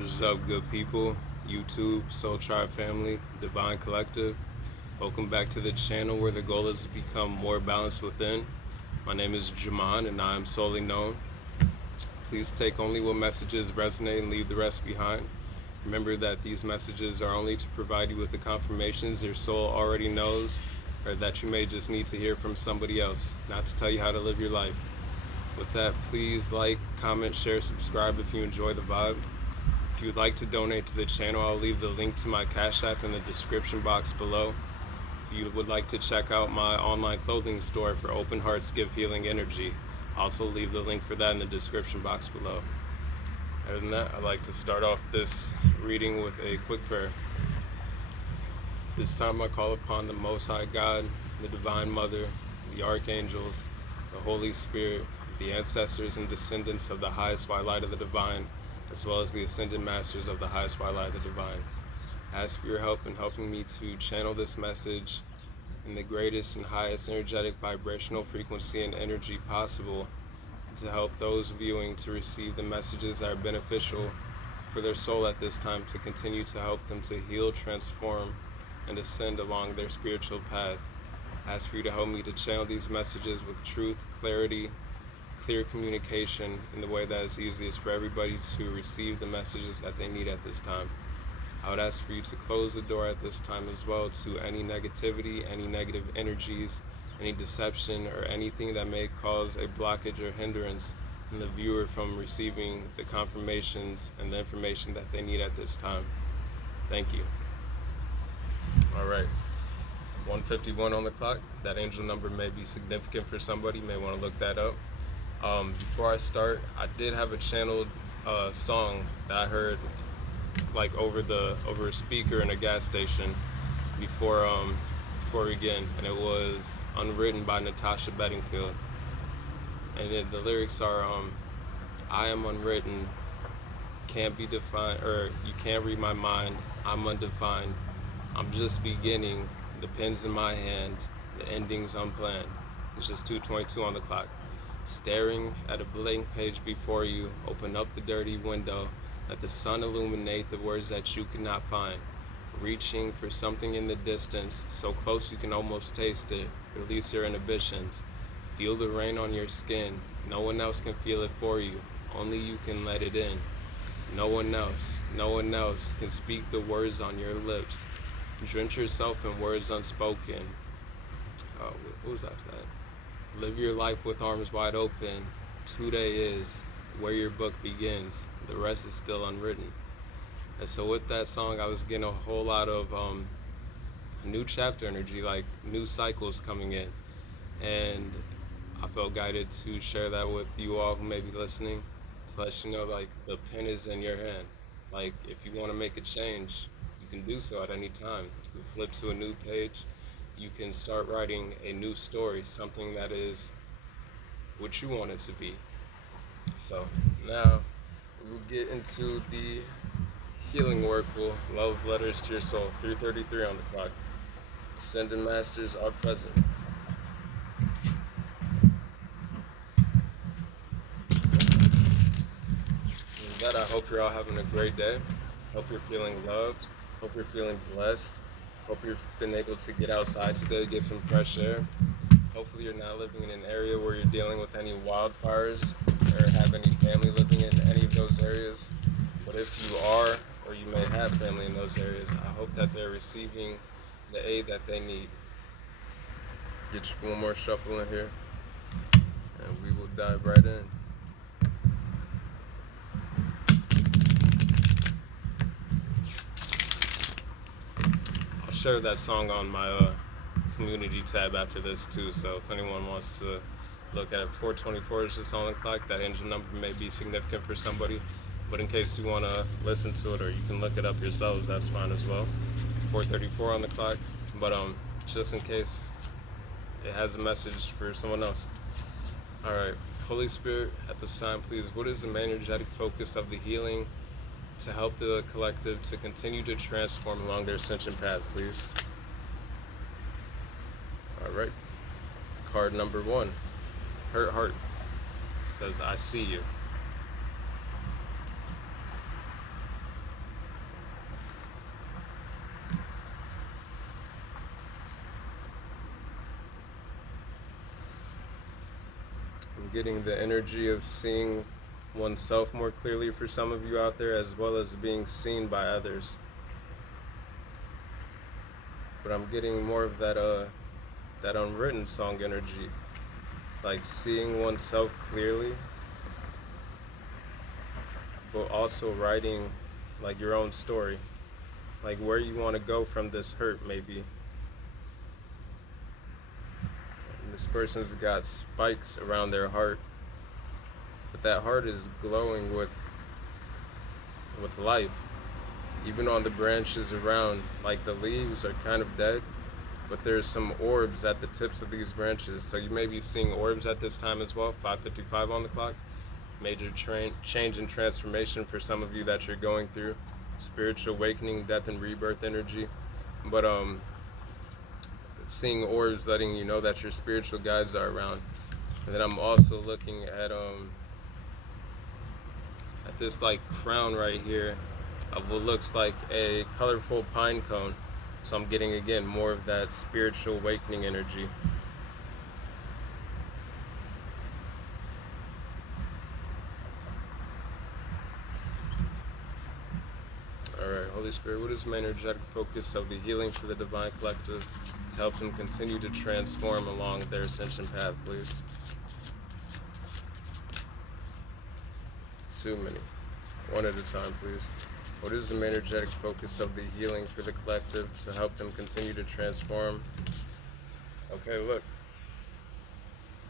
What's up, good people? YouTube, Soul Tribe family, Divine Collective. Welcome back to the channel where the goal is to become more balanced within. My name is Jaman and I am solely known. Please take only what messages resonate and leave the rest behind. Remember that these messages are only to provide you with the confirmations your soul already knows, or that you may just need to hear from somebody else, not to tell you how to live your life. With that, please like, comment, share, subscribe if you enjoy the vibe. If you would like to donate to the channel, I'll leave the link to my Cash App in the description box below. If you would like to check out my online clothing store for Open Hearts Give Healing Energy, I'll also leave the link for that in the description box below. Other than that, I'd like to start off this reading with a quick prayer. This time I call upon the Most High God, the Divine Mother, the Archangels, the Holy Spirit, the ancestors and descendants of the highest white light of the Divine, as well as the ascended masters of the highest white light of the Divine. I ask for your help in helping me to channel this message in the greatest and highest energetic vibrational frequency and energy possible, to help those viewing to receive the messages that are beneficial for their soul at this time, to continue to help them to heal, transform, and ascend along their spiritual path. I ask for you to help me to channel these messages with truth, clarity, clear communication in the way that is easiest for everybody to receive the messages that they need at this time. I would ask for you to close the door at this time as well to any negativity, any negative energies, any deception, or anything that may cause a blockage or hindrance in the viewer from receiving the confirmations and the information that they need at this time. Thank you. All right. 151 on the clock. That angel number may be significant for somebody. You may want to look that up. Before I start, I did have a channeled song that I heard like over a speaker in a gas station before we begin, and it was Unwritten by Natasha Bedingfield. And the lyrics are I am unwritten, can't be defined, or you can't read my mind, I'm undefined, I'm just beginning, the pen's in my hand, the ending's unplanned. It's just 2:22 on the clock. Staring at a blank page before you, open up the dirty window, let the sun illuminate the words that you cannot find. Reaching for something in the distance, so close you can almost taste it. Release your inhibitions. Feel the rain on your skin. No one else can feel it for you. Only you can let it in. No one else can speak the words on your lips. Drench yourself in words unspoken. What was after that? Live your life with arms wide open. Today is where your book begins. The rest is still unwritten. And so with that song, I was getting a whole lot of new chapter energy, like new cycles coming in. And I felt guided to share that with you all who may be listening, to let you know, like, the pen is in your hand. Like, if you want to make a change, you can do so at any time. You can flip to a new page. You can start writing a new story, something that is what you want it to be. So now we'll get into the healing work. We'll love letters to your soul. 3:33 on the clock. Ascended masters are present. With that, I hope you're all having a great day. Hope you're feeling loved. Hope you're feeling blessed. Hope you've been able to get outside today, get some fresh air. Hopefully you're not living in an area where you're dealing with any wildfires or have any family living in any of those areas. But if you are, or you may have family in those areas, I hope that they're receiving the aid that they need. Get you one more shuffle in here, and we will dive right in. I'll share that song on my community tab after this too, so if anyone wants to look at it. 4:24 is just on the clock. That angel number may be significant for somebody, but in case you want to listen to it or you can look it up yourselves, that's fine as well. 4:34 on the clock, but just in case it has a message for someone else. All right, Holy Spirit, at this time, please, what is the main energetic focus of the healing to help the collective to continue to transform along their ascension path, please? All right, card number 1, Hurt Heart, says, I see you. getting the energy of seeing oneself more clearly for some of you out there, as well as being seen by others. But I'm getting more of that unwritten song energy, like seeing oneself clearly, but also writing like your own story, like where you want to go from this hurt maybe. And this person's got spikes around their heart, but that heart is glowing with life. Even on the branches around, like the leaves are kind of dead, but there's some orbs at the tips of these branches. So you may be seeing orbs at this time as well. 5:55 on the clock. Major change and transformation for some of you that you're going through. Spiritual awakening, death and rebirth energy. But seeing orbs letting you know that your spiritual guides are around. And then I'm also looking at this like crown right here of what looks like a colorful pine cone. So I'm getting again more of that spiritual awakening energy. Alright, Holy Spirit, what is my energetic focus of the healing for the Divine Collective to help them continue to transform along their ascension path, please? Too many. One at a time, please. What is the energetic focus of the healing for the collective to help them continue to transform? Okay, look.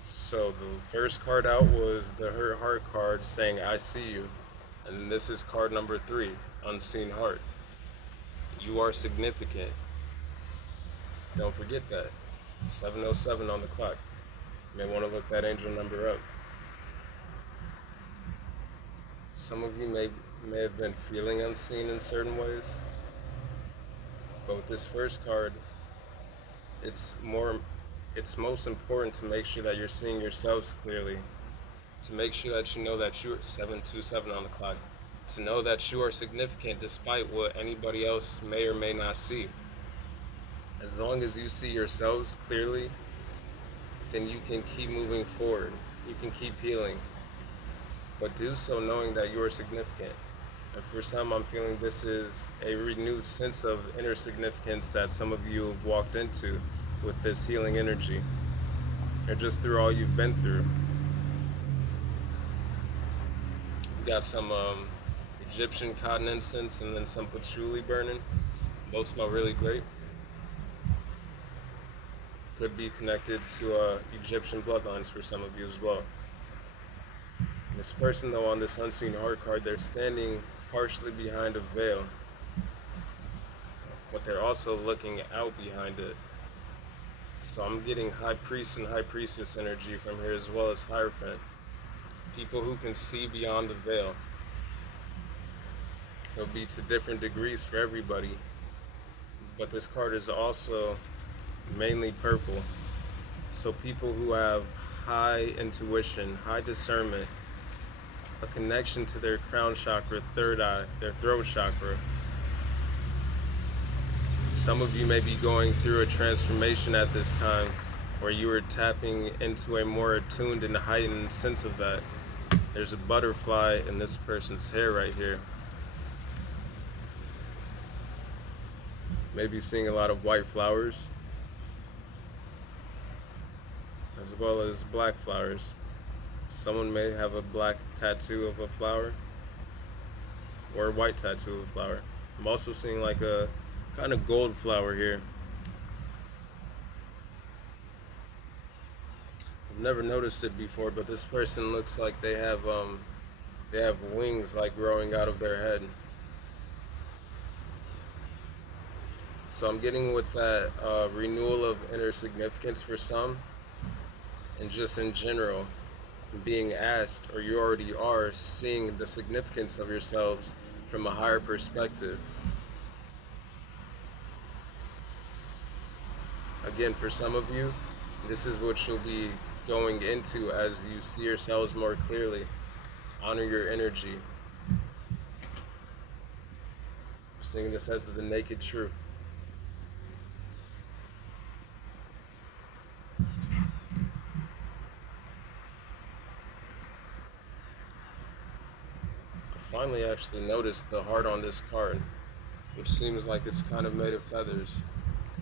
So the first card out was the Hurt Heart card saying, I see you. And this is card number 3, Unseen Heart. You are significant. Don't forget that. 7:07 on the clock. You may want to look that angel number up. Some of you may have been feeling unseen in certain ways, but with this first card, it's most important to make sure that you're seeing yourselves clearly, to make sure that you know that you're 7:27 on the clock, to know that you are significant despite what anybody else may or may not see. As long as you see yourselves clearly, then you can keep moving forward. You can keep healing. But do so knowing that you are significant. And for some, I'm feeling this is a renewed sense of inner significance that some of you have walked into with this healing energy, or just through all you've been through. We've got some Egyptian cotton incense and then some patchouli burning. Both smell really great. Could be connected to Egyptian bloodlines for some of you as well. This person, though, on this Unseen Heart card, they're standing partially behind a veil, but they're also looking out behind it. So I'm getting High Priest and High Priestess energy from here, as well as Hierophant. People who can see beyond the veil. It'll be to different degrees for everybody, but this card is also mainly purple. So people who have high intuition, high discernment, a connection to their crown chakra, third eye, their throat chakra. Some of you may be going through a transformation at this time where you are tapping into a more attuned and heightened sense of that. There's a butterfly in this person's hair right here. Maybe seeing a lot of white flowers, as well as black flowers. Someone may have a black tattoo of a flower or a white tattoo of a flower. I'm also seeing like a kind of gold flower here. I've never noticed it before, but this person looks like they have wings like growing out of their head. So I'm getting with that renewal of inner significance for some, and just in general, being asked, or you already are, seeing the significance of yourselves from a higher perspective. Again, for some of you, this is what you'll be going into as you see yourselves more clearly. Honor your energy. I'm seeing this as the naked truth. finally actually noticed the heart on this card, which seems like it's kind of made of feathers.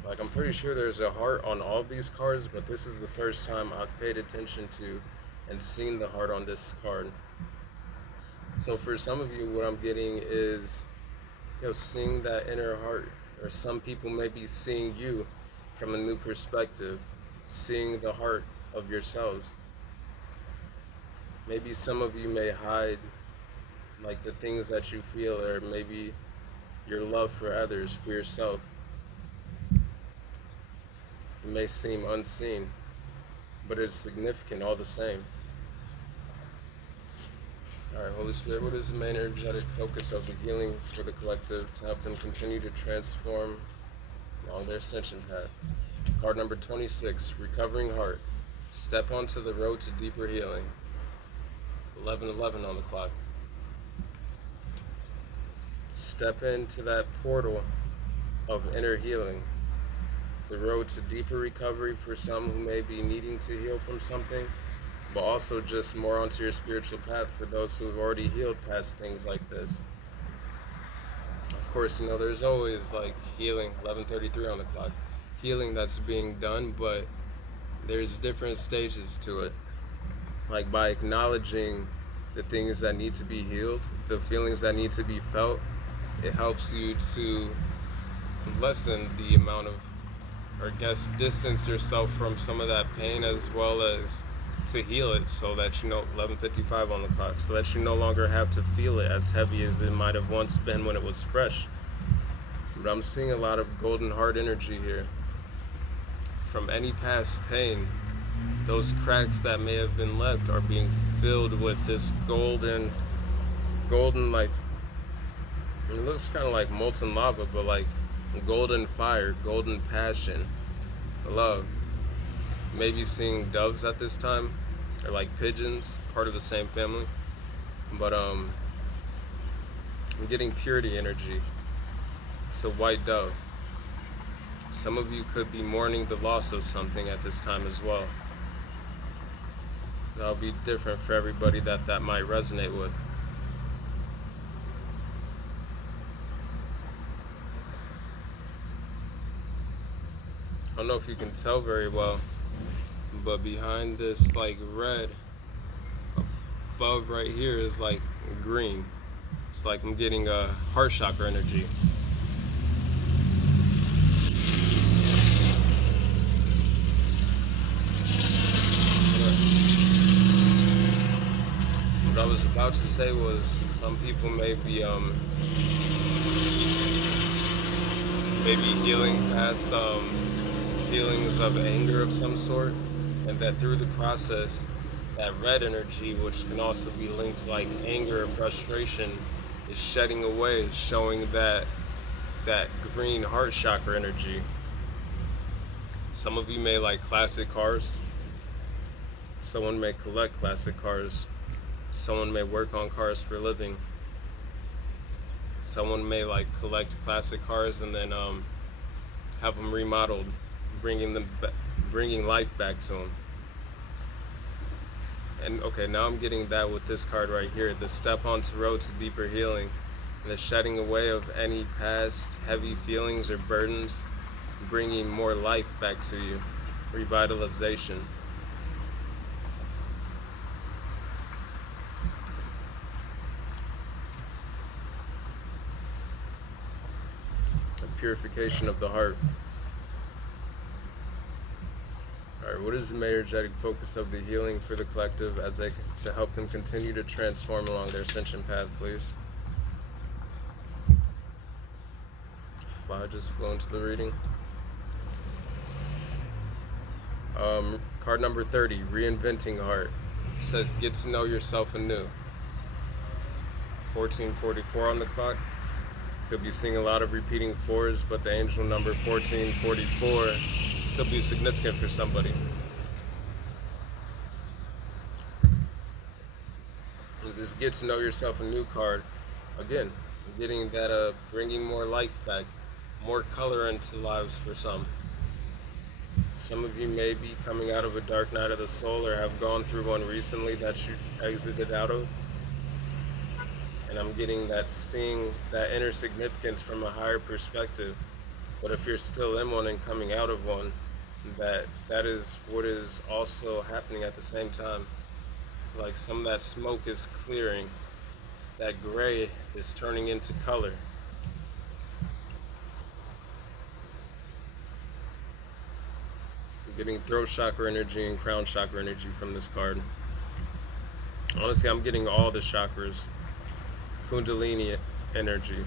Like, I'm pretty sure there's a heart on all of these cards, but this is the first time I've paid attention to and seen the heart on this card. So for some of you, what I'm getting is, seeing that inner heart, or some people may be seeing you from a new perspective, seeing the heart of yourselves. Maybe some of you may hide like the things that you feel, or maybe your love for others, for yourself. It may seem unseen, but it's significant all the same. Alright, Holy Spirit, what is the main energetic focus of the healing for the collective to help them continue to transform along their ascension path? Card number 26, Recovering Heart. Step onto the road to deeper healing. 11:11 on the clock. Step into that portal of inner healing. The road to deeper recovery for some who may be needing to heal from something, but also just more onto your spiritual path for those who have already healed past things like this. Of course, there's always like healing, 11:33 on the clock, healing that's being done, but there's different stages to it. Like, by acknowledging the things that need to be healed, the feelings that need to be felt, it helps you to lessen the amount of, or distance yourself from some of that pain, as well as to heal it, so that 11:55 on the clock, so that you no longer have to feel it as heavy as it might have once been when it was fresh. But I'm seeing a lot of golden heart energy here. From any past pain, those cracks that may have been left are being filled with this golden, like, it looks kind of like molten lava, but like golden fire, golden passion, love. Maybe seeing doves at this time, or like pigeons, part of the same family. But I'm getting purity energy. It's a white dove. Some of you could be mourning the loss of something at this time as well. That'll be different for everybody that might resonate with. I don't know if you can tell very well, but behind this like red above right here is like green. It's like I'm getting a heart chakra energy. What I was about to say was, some people may be healing past feelings of anger of some sort, and that through the process, that red energy, which can also be linked to like anger or frustration, is shedding away, showing that green heart chakra energy. Some of you may like classic cars. Someone may collect classic cars. Someone may work on cars for a living. Someone may like collect classic cars and then have them remodeled, bringing life back to them. And okay, now I'm getting that with this card right here, the step onto road to deeper healing, and the shedding away of any past heavy feelings or burdens, bringing more life back to you, revitalization. A purification of the heart. Alright, what is the energetic focus of the healing for the collective to help them continue to transform along their ascension path, please? Fly just flow into the reading. Card number 30, Reinventing Heart. It says, get to know yourself anew. 14:44 on the clock. Could be seeing a lot of repeating fours, but the angel number 1444 could be significant for somebody. And this get to know yourself anew card, again, getting that bringing more life back, more color into lives for some. Some of you may be coming out of a dark night of the soul, or have gone through one recently that you exited out of. And I'm getting that seeing that inner significance from a higher perspective. But if you're still in one and coming out of one, that is what is also happening at the same time. Like some of that smoke is clearing, that gray is turning into color. I'm getting throat chakra energy and crown chakra energy from this card. Honestly, I'm getting all the chakras. Kundalini energy.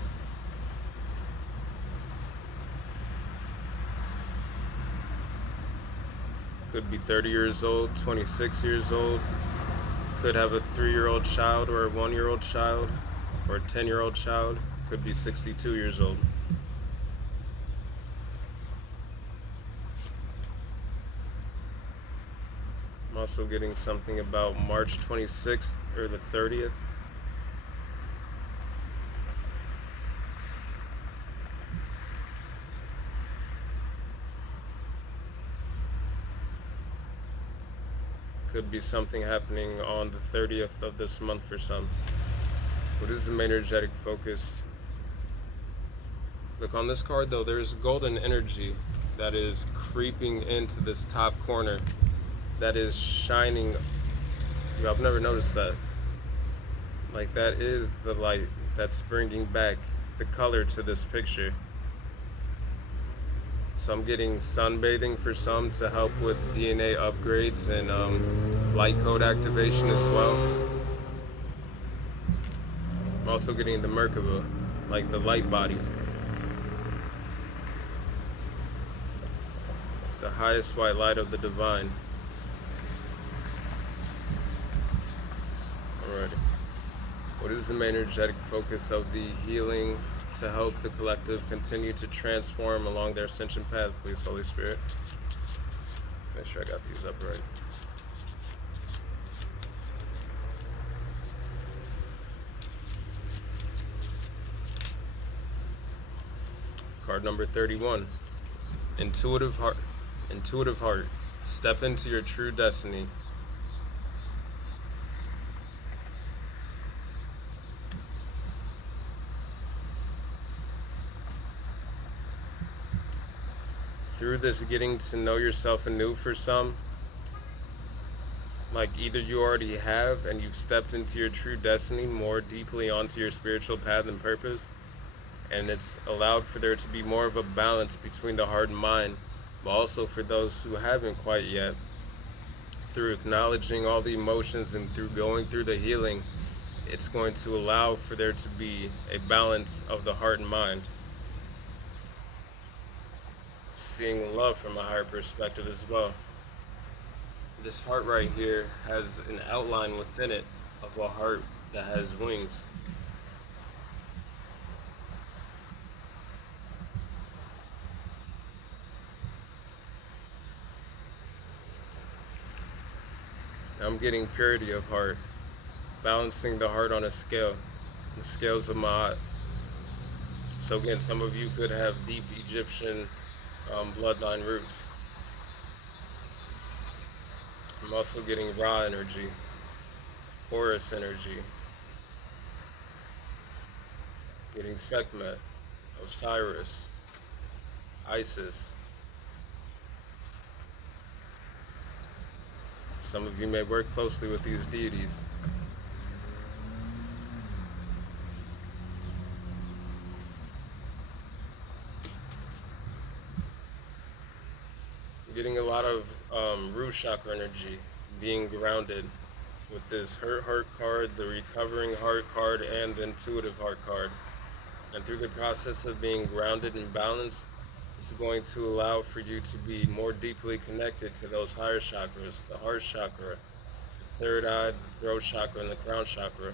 Could be 30 years old, 26 years old. Could have a 3-year-old child or a 1-year-old child or a 10-year-old child. Could be 62 years old. I'm also getting something about March 26th or the 30th. Could be something happening on the 30th of this month for some. What is the main energetic focus? Look, on this card though, there's golden energy that is creeping into this top corner, that is shining. I've never noticed that. Like, that is the light that's bringing back the color to this picture. So I'm getting sunbathing for some to help with DNA upgrades and light code activation as well. I'm also getting the Merkaba, like the light body. The highest white light of the divine. Alrighty. What is the main energetic focus of the healing to help the collective continue to transform along their ascension path, please, Holy Spirit? Make sure I got these up right. Card number 31. Intuitive heart. Intuitive heart. Step into your true destiny. Through this getting to know yourself anew for some, like either you already have and you've stepped into your true destiny more deeply onto your spiritual path and purpose, and it's allowed for there to be more of a balance between the heart and mind, but also for those who haven't quite yet, through acknowledging all the emotions and through going through the healing, it's going to allow for there to be a balance of the heart and mind. Seeing love from a higher perspective as well. This heart right here has an outline within it of a heart that has wings. I'm getting purity of heart, balancing the heart on a scale, the scales of Ma'at. So again, some of you could have deep Egyptian bloodline roots. I'm also getting Ra energy, Horus energy, getting Sekhmet, Osiris, Isis. Some of you may work closely with these deities. Getting a lot of root chakra energy, being grounded with this hurt heart card, the recovering heart card, and the intuitive heart card. And through the process of being grounded and balanced, it's going to allow for you to be more deeply connected to those higher chakras, the heart chakra, the third eye, the throat chakra, and the crown chakra.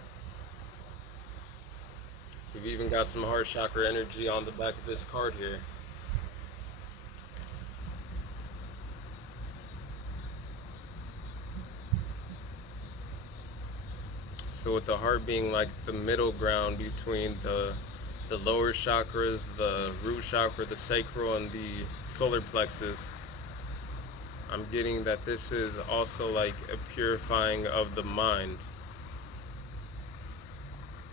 We've even got some heart chakra energy on the back of this card here. So with the heart being like the middle ground between the lower chakras, the root chakra, the sacral, and the solar plexus, I'm getting that this is also like a purifying of the mind.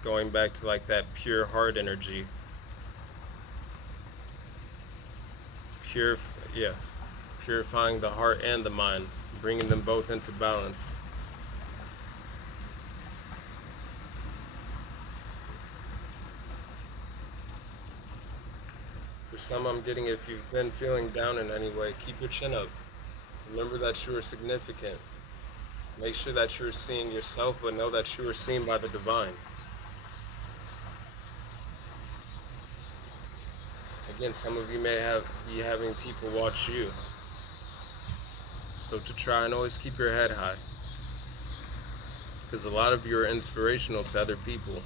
going back to like that pure heart energy. Pure, yeah, purifying the heart and the mind, bringing them both into balance. For some, I'm getting, if you've been feeling down in any way, keep your chin up. Remember that you are significant. Make sure that you're seeing yourself, but know that you are seen by the divine. Again, some of you may be having people watch you. So to try and always keep your head high. Because a lot of you are inspirational to other people.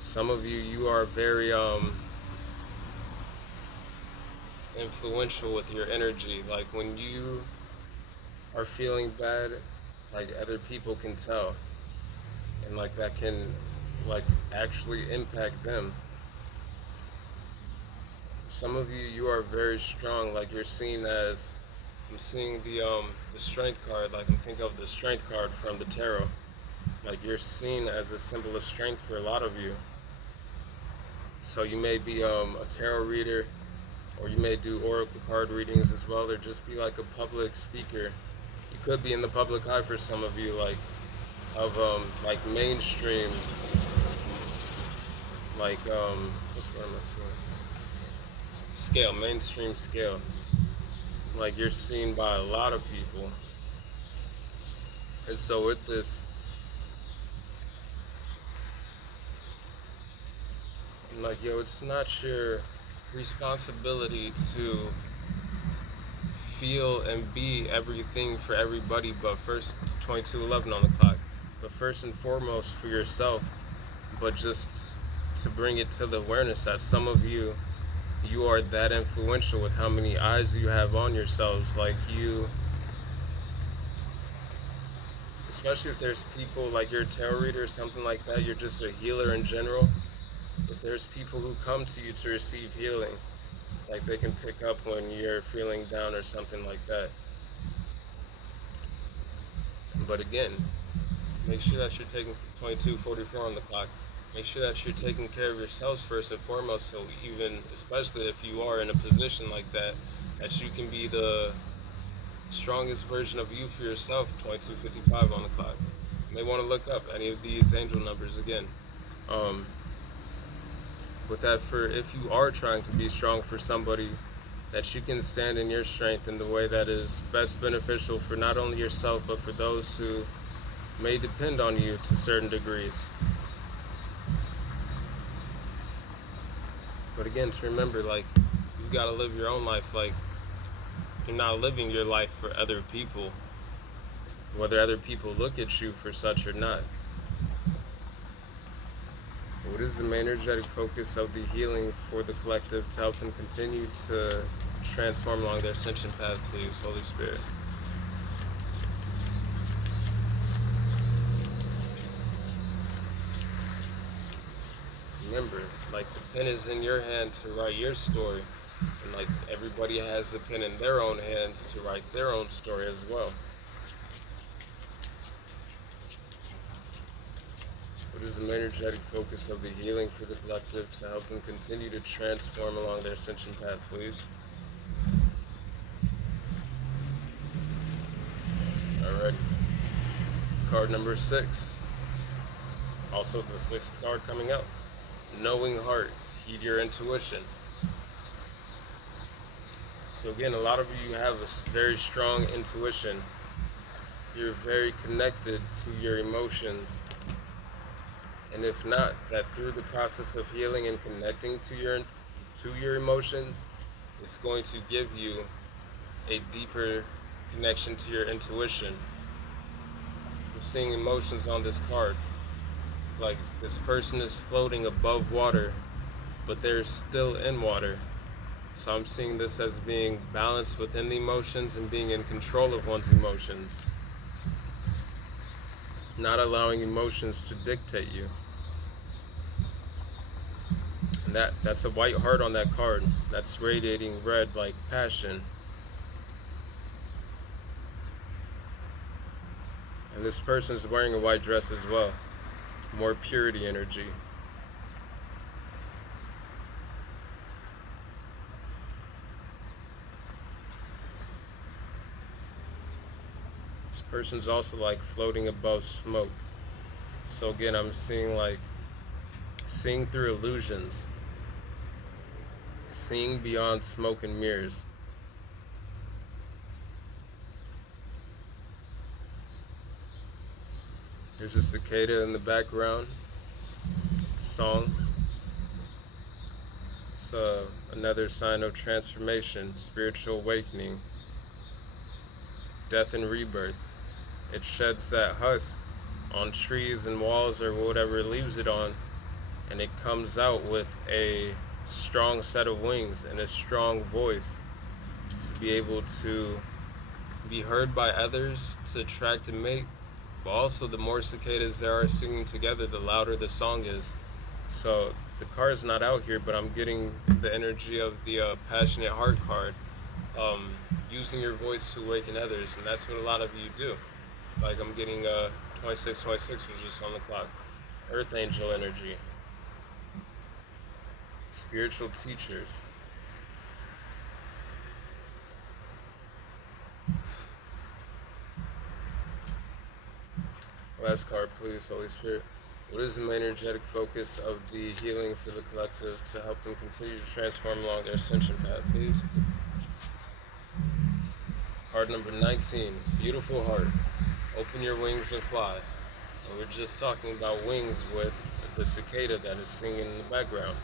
Some of you, you are very influential with your energy. Like when you are feeling bad, like other people can tell. And like that can like actually impact them. Some of you, you are very strong. Like you're seen as, I'm seeing the strength card. Like I'm thinking of the strength card from the tarot. Like you're seen as a symbol of strength for a lot of you. So you may be a tarot reader, or you may do oracle card readings as well, or just be like a public speaker. You could be in the public eye for some of you, like of like mainstream, like what's the word I'm looking for? Scale, mainstream scale. Like you're seen by a lot of people. And so with this, I'm like, yo, it's not your responsibility to feel and be everything for everybody, but first, 22:11 on the clock, but first and foremost for yourself. But just to bring it to the awareness that some of you, you are that influential with how many eyes you have on yourselves. Like you, especially if there's people like you're a tarot reader or something like that, you're just a healer in general. If there's people who come to you to receive healing, like they can pick up when you're feeling down or something like that. But again, make sure that you're taking 22:44 on the clock. Make sure that you're taking care of yourselves first and foremost, so even, especially if you are in a position like that, that you can be the strongest version of you for yourself. 22:55 on the clock. You may want to look up any of these angel numbers again. With that, for if you are trying to be strong for somebody, that you can stand in your strength in the way that is best beneficial for not only yourself, but for those who may depend on you to certain degrees. But again, to remember, like, you gotta live your own life. Like, you're not living your life for other people, whether other people look at you for such or not. What is the main energetic focus of the healing for the collective to help them continue to transform along their ascension path, please, Holy Spirit? Remember, like the pen is in your hand to write your story, and like everybody has the pen in their own hands to write their own story as well. What is the energetic focus of the healing for the collective to help them continue to transform along their ascension path, please? Alright. Card number 6. Also the 6th card coming out. Knowing heart. Heed your intuition. So again, a lot of you have a very strong intuition. You're very connected to your emotions. And if not, that through the process of healing and connecting to your emotions, it's going to give you a deeper connection to your intuition. I'm seeing emotions on this card. Like this person is floating above water, but they're still in water. So I'm seeing this as being balanced within the emotions and being in control of one's emotions. Not allowing emotions to dictate you. And that's a white heart on that card. That's radiating red like passion. And And this person is wearing a white dress as well. More purity energy. This person's also like floating above smoke. So again, I'm seeing like seeing through illusions, seeing beyond smoke and mirrors. There's a cicada in the background. Song. It's another sign of transformation, spiritual awakening, death and rebirth. It sheds that husk on trees and walls or whatever it leaves it on, and it comes out with a strong set of wings and a strong voice to be able to be heard by others, to attract and mate. But also, the more cicadas there are singing together, the louder the song is. So the card's not out here, but I'm getting the energy of the passionate heart card, using your voice to awaken others, and that's what a lot of you do. Like I'm getting 2626 was just on the clock. Earth angel energy, spiritual teachers. Last card, please, Holy Spirit. What is the main energetic focus of the healing for the collective to help them continue to transform along their ascension path, please? Card number 19, beautiful heart. Open your wings and fly. And we're just talking about wings with the cicada that is singing in the background,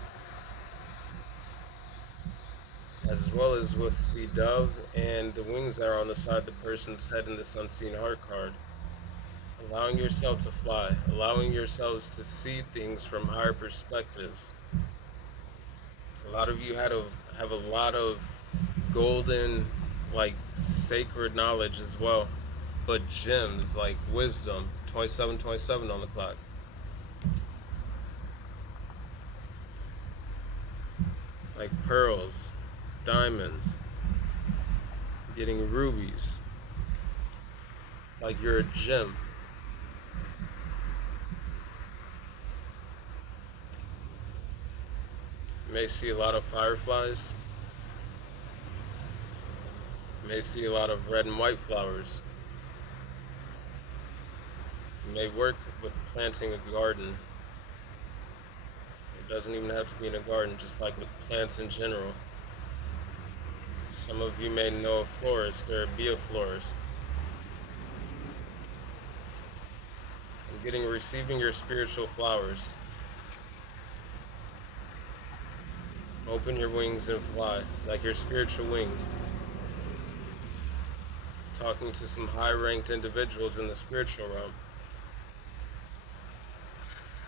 as well as with the dove and the wings that are on the side of the person's head in this unseen heart card. Allowing yourself to fly, allowing yourselves to see things from higher perspectives. A lot of you have a lot of golden, like sacred knowledge as well, but gems like wisdom. 2727 on the clock. Like pearls, diamonds, getting rubies. Like you're a gem. You may see a lot of fireflies. You may see a lot of red and white flowers. You may work with planting a garden. It doesn't even have to be in a garden, just like with plants in general. Some of you may know a florist or be a florist. I'm receiving your spiritual flowers. Open your wings and fly, like your spiritual wings. Talking to some high-ranked individuals in the spiritual realm.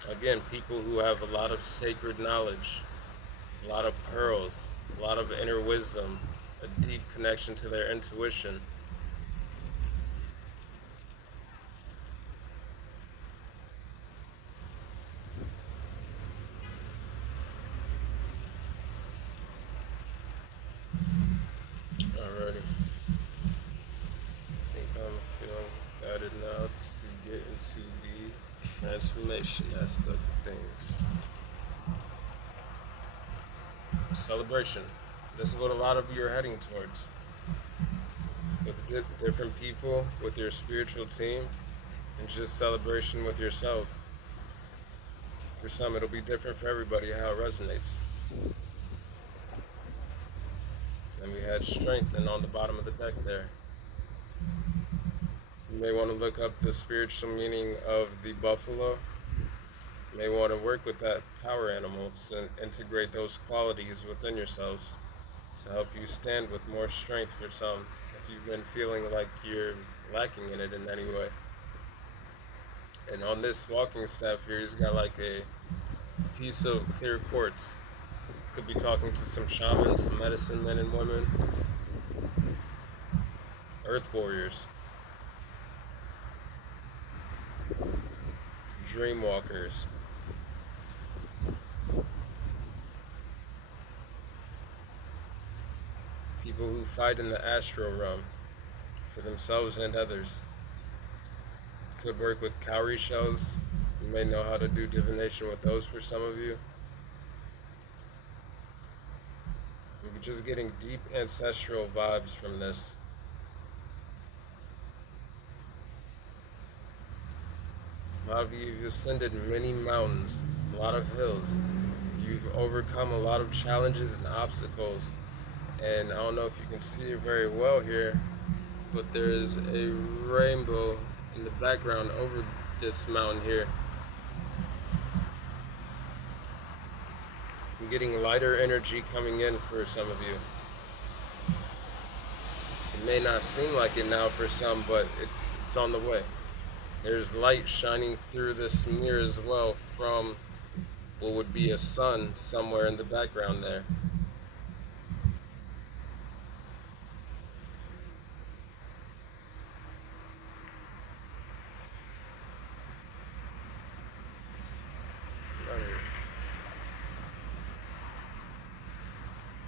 Again, people who have a lot of sacred knowledge, a lot of pearls, a lot of inner wisdom, a deep connection to their intuition. Alrighty. I think I'm feeling guided now to get into the transformation aspect of things. Celebration. This is what a lot of you are heading towards. With different people, with your spiritual team, and just celebration with yourself. For some, it'll be different for everybody how it resonates. And we had strength and on the bottom of the deck there. You may want to look up the spiritual meaning of the buffalo. You may want to work with that power animal to integrate those qualities within yourselves to help you stand with more strength for some if you've been feeling like you're lacking in it in any way. And on this walking staff here, he's got like a piece of clear quartz. Could be talking to some shamans, some medicine men and women, earth warriors, dream walkers, people who fight in the astral realm for themselves and others. could work with cowrie shells. You may know how to do divination with those for some of you. We're just getting deep ancestral vibes from this. A lot of you have ascended many mountains, a lot of hills. You've overcome a lot of challenges and obstacles. And I don't know if you can see it very well here, but there is a rainbow in the background over this mountain here. I'm getting lighter energy coming in for some of you. It may not seem like it now for some, but it's on the way. There's light shining through this mirror as well from what would be a sun somewhere in the background there.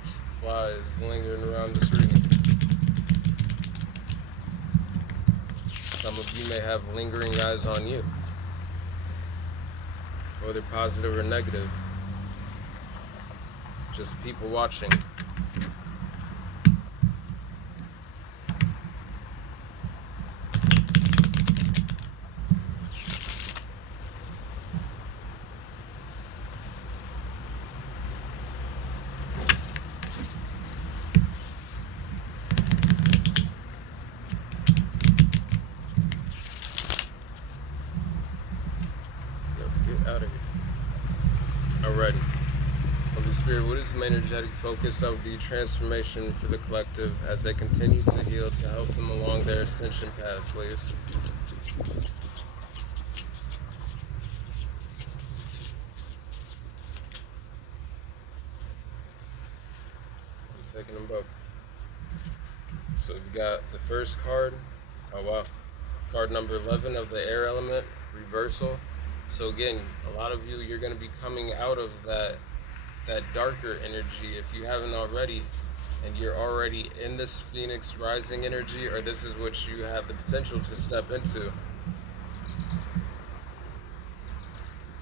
This fly is lingering around this reading. Some of you may have lingering eyes on you, whether positive or negative. Just people watching. Out of here. Alrighty. Holy Spirit, what is the main energetic focus of the transformation for the collective as they continue to heal to help them along their ascension path, please? I'm taking them both. So we got the first card. Oh wow. Card number 11 of the air element, reversal. So again, a lot of you, you're going to be coming out of that darker energy if you haven't already, and you're already in this Phoenix rising energy, or this is what you have the potential to step into.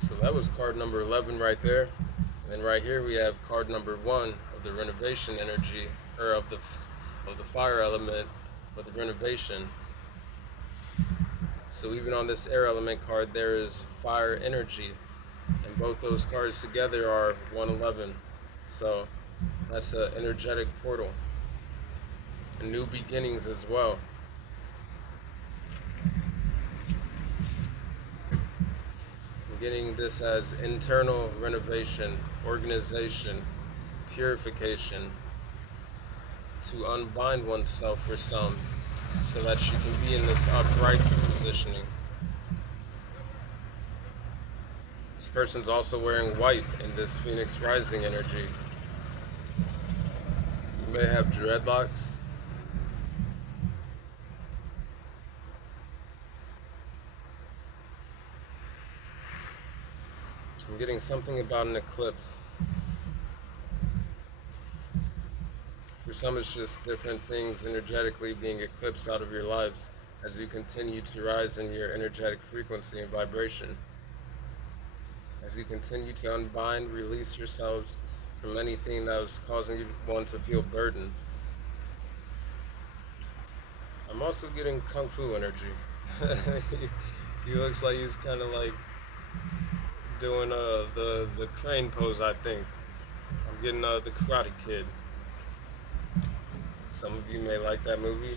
So that was card number 11 right there. And then right here we have card number 1 of the renovation energy, or of the fire element for the renovation. So even on this air element card, there is fire energy, and both those cards together are 111. So that's an energetic portal. And new beginnings as well. I'm getting this as internal renovation, organization, purification, to unbind oneself for some, so that you can be in this upright positioning. This person's also wearing white in this Phoenix rising energy. You may have dreadlocks. I'm getting something about an eclipse. For some, it's just different things energetically being eclipsed out of your lives as you continue to rise in your energetic frequency and vibration. As you continue to unbind, release yourselves from anything that was causing one to feel burdened. I'm also getting Kung Fu energy. He looks like he's kind of like doing the crane pose, I think. I'm getting the Karate Kid. Some of you may like that movie.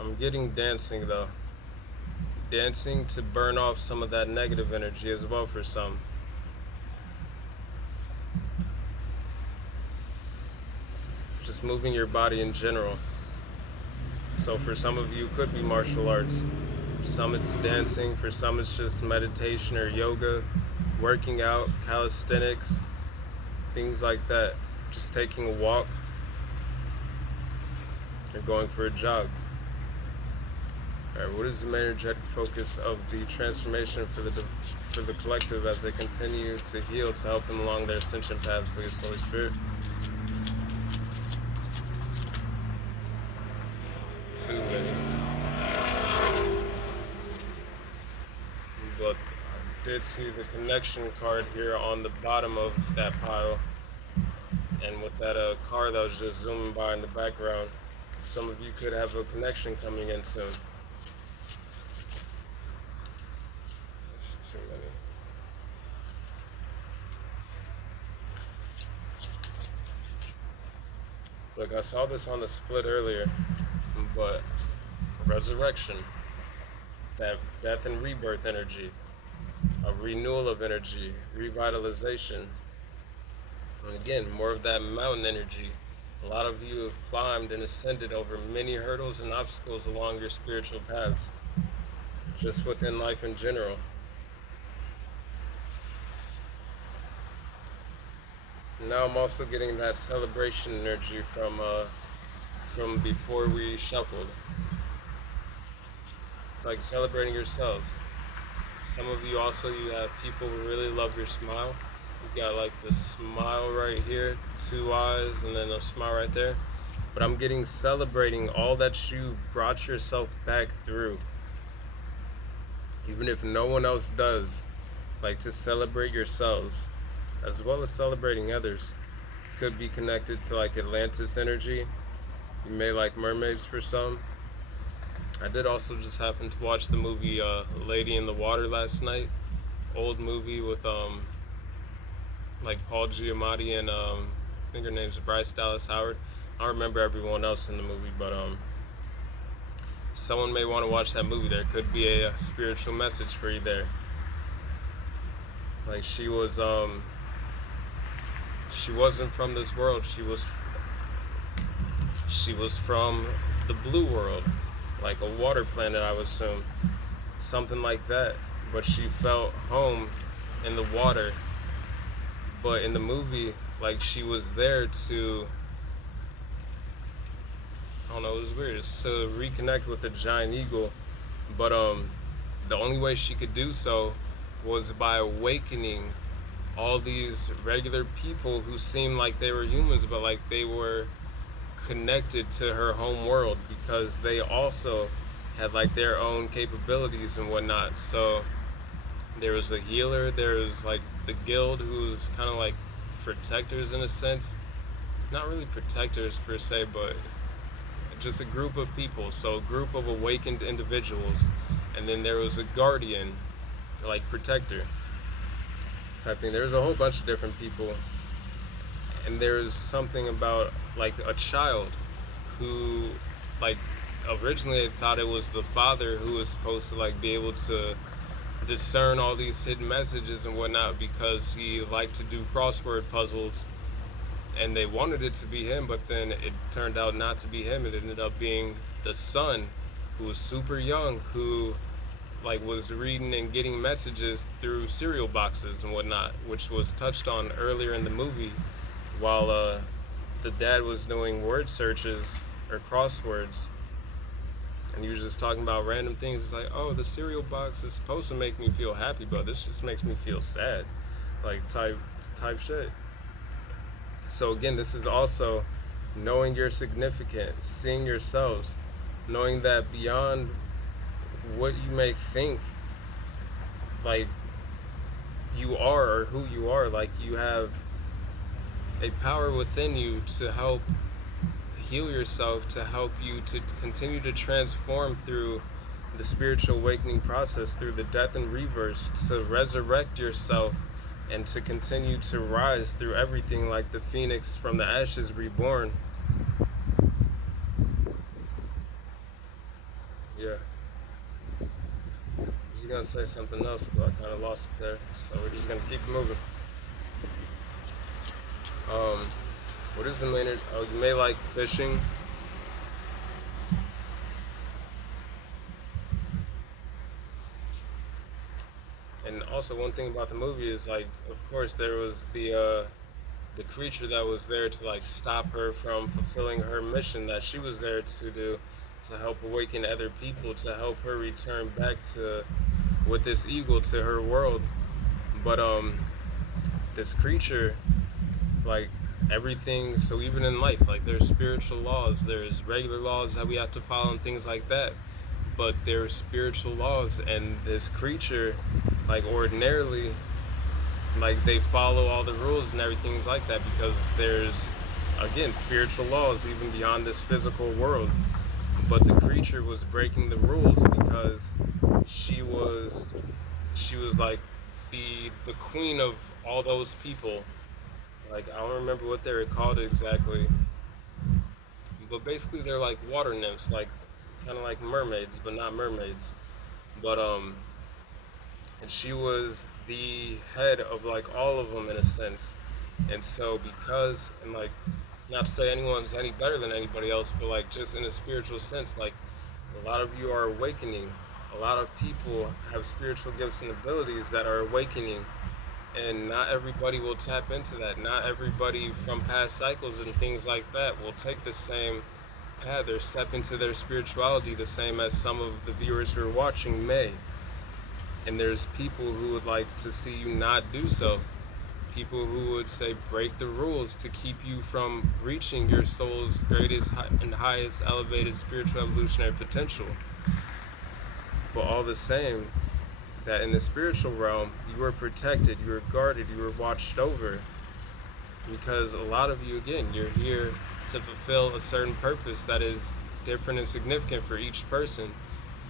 I'm getting dancing though. Dancing to burn off some of that negative energy as well for some. Just moving your body in general. So for some of you, it could be martial arts. For some it's dancing, for some it's just meditation or yoga, working out, calisthenics, things like that. Just taking a walk or going for a jog. Alright, what is the main energetic focus of the transformation for the collective as they continue to heal to help them along their ascension path, please, Holy Spirit? Too many. But I did see the connection card here on the bottom of that pile. And with that car that was just zooming by in the background, some of you could have a connection coming in soon. That's too many. Look, I saw this on the split earlier, but resurrection, that death and rebirth energy, a renewal of energy, revitalization. And again, more of that mountain energy. A lot of you have climbed and ascended over many hurdles and obstacles along your spiritual paths, just within life in general. Now I'm also getting that celebration energy from before we shuffled, like celebrating yourselves. Some of you also, you have people who really love your smile. You got like the smile right here, two eyes, and then a smile right there. But I'm getting celebrating all that you brought yourself back through. Even if no one else does, like to celebrate yourselves, as well as celebrating others. Could be connected to like Atlantis energy. You may like mermaids for some. I did also just happen to watch the movie Lady in the Water last night. Old movie with like Paul Giamatti and I think her name's Bryce Dallas Howard. I don't remember everyone else in the movie, but someone may want to watch that movie. There could be a spiritual message for you there. Like she wasn't from this world. She was from the blue world, like a water planet, I would assume, something like that. But she felt home in the water. But in the movie, like she was there to, I don't know, it was weird. It's to reconnect with the giant eagle. But the only way she could do so was by awakening all these regular people who seemed like they were humans, but like they were connected to her home world because they also had like their own capabilities and whatnot. So there was a healer, there was like the guild who's kind of like protectors in a sense. Not really protectors per se, but just a group of people. So a group of awakened individuals. And then there was a guardian, like protector type thing. There's a whole bunch of different people. And there's something about like a child who like originally thought it was the father who was supposed to like be able to discern all these hidden messages and whatnot because he liked to do crossword puzzles, and they wanted it to be him, but then it turned out not to be him. It ended up being the son, who was super young, who like was reading and getting messages through cereal boxes and whatnot, which was touched on earlier in the movie while the dad was doing word searches or crosswords, and he was just talking about random things. It's like, oh, the cereal box is supposed to make me feel happy, but this just makes me feel sad, like type shit. So again, this is also knowing you're significant, seeing yourselves, knowing that beyond what you may think like you are or who you are, like you have a power within you to help heal yourself, to help you to continue to transform through the spiritual awakening process, through the death and rebirth, to resurrect yourself and to continue to rise through everything like the phoenix from the ashes reborn. Yeah. I was gonna say something else, but I kind of lost it there, so we're just gonna keep moving. What is the main? Oh, you may like fishing. And also, one thing about the movie is like, of course, there was the creature that was there to like stop her from fulfilling her mission that she was there to do, to help awaken other people, to help her return back to with this eagle to her world. But this creature, like everything, so even in life, like there's spiritual laws, there's regular laws that we have to follow and things like that, but there's spiritual laws, and this creature, like ordinarily, like they follow all the rules and everything's like that because there's, again, spiritual laws even beyond this physical world. But the creature was breaking the rules because she was she was like the queen of all those people. Like I don't remember what they were called exactly, but basically they're like water nymphs, like kind of like mermaids, but not mermaids. But and she was the head of like all of them in a sense. And so because, and like, not to say anyone's any better than anybody else, but like just in a spiritual sense, like a lot of you are awakening. A lot of people have spiritual gifts and abilities that are awakening, and not everybody will tap into that. Not everybody from past cycles and things like that will take the same path or step into their spirituality the same as some of the viewers who are watching may. And there's people who would like to see you not do so. People who would say break the rules to keep you from reaching your soul's greatest and highest elevated spiritual evolutionary potential. But all the same, that in the spiritual realm, you are protected, you are guarded, you are watched over. Because a lot of you, again, you're here to fulfill a certain purpose that is different and significant for each person,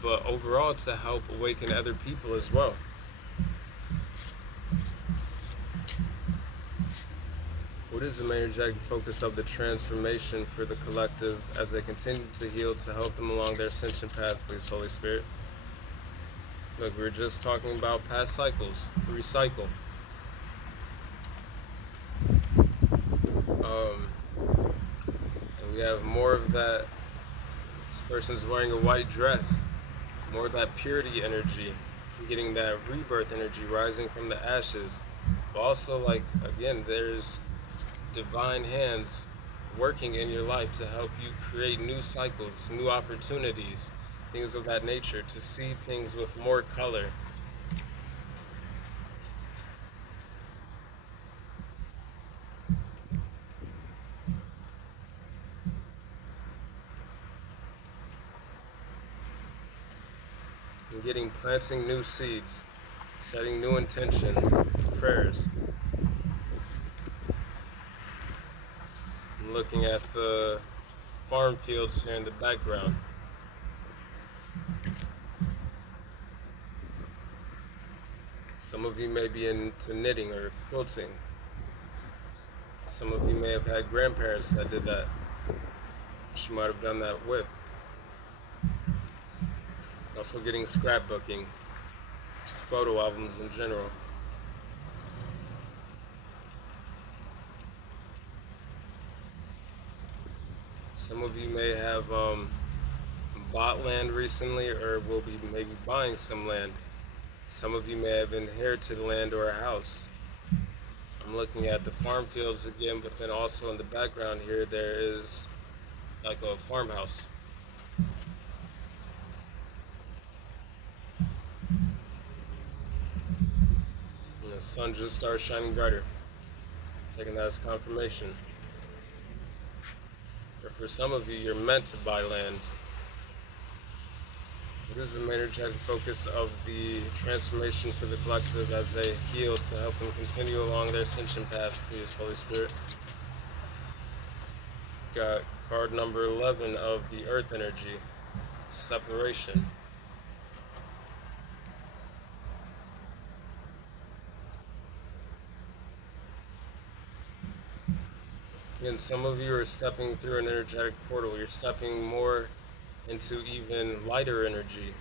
but overall to help awaken other people as well. What is the main energetic focus of the transformation for the collective as they continue to heal to help them along their ascension path, please, Holy Spirit? Look, we were just talking about past cycles, recycle. And we have more of that. This person's wearing a white dress, more of that purity energy, getting that rebirth energy rising from the ashes. But also, like, again, there's divine hands working in your life to help you create new cycles, new opportunities, things of that nature, to see things with more color. And planting new seeds, setting new intentions, prayers. I'm looking at the farm fields here in the background. Some of you may be into knitting or quilting. Some of you may have had grandparents that did that. She might have done that with. Also getting scrapbooking, just photo albums in general. Some of you may have bought land recently or will be maybe buying some land. Some of you may have inherited land or a house. I'm looking at the farm fields again, but then also in the background here there is like a farmhouse. And the sun just starts shining brighter. Taking that as confirmation. Or for some of you, you're meant to buy land. This is the main energetic focus of the transformation for the collective as they heal to help them continue along their ascension path, please, Holy Spirit. Got card number 11 of the earth energy, separation. Again, some of you are stepping through an energetic portal. You're stepping more into even lighter energy.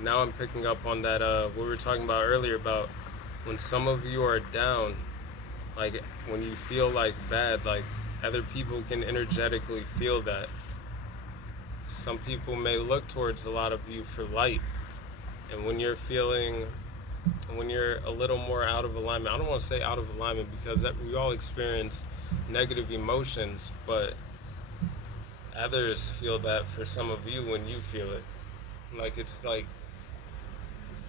Now I'm picking up on that, what we were talking about earlier about when some of you are down, like when you feel like bad, like other people can energetically feel that. Some people may look towards a lot of you for light. And when you're a little more out of alignment, I don't want to say out of alignment because we all experience negative emotions, but others feel that for some of you when you feel it. Like it's like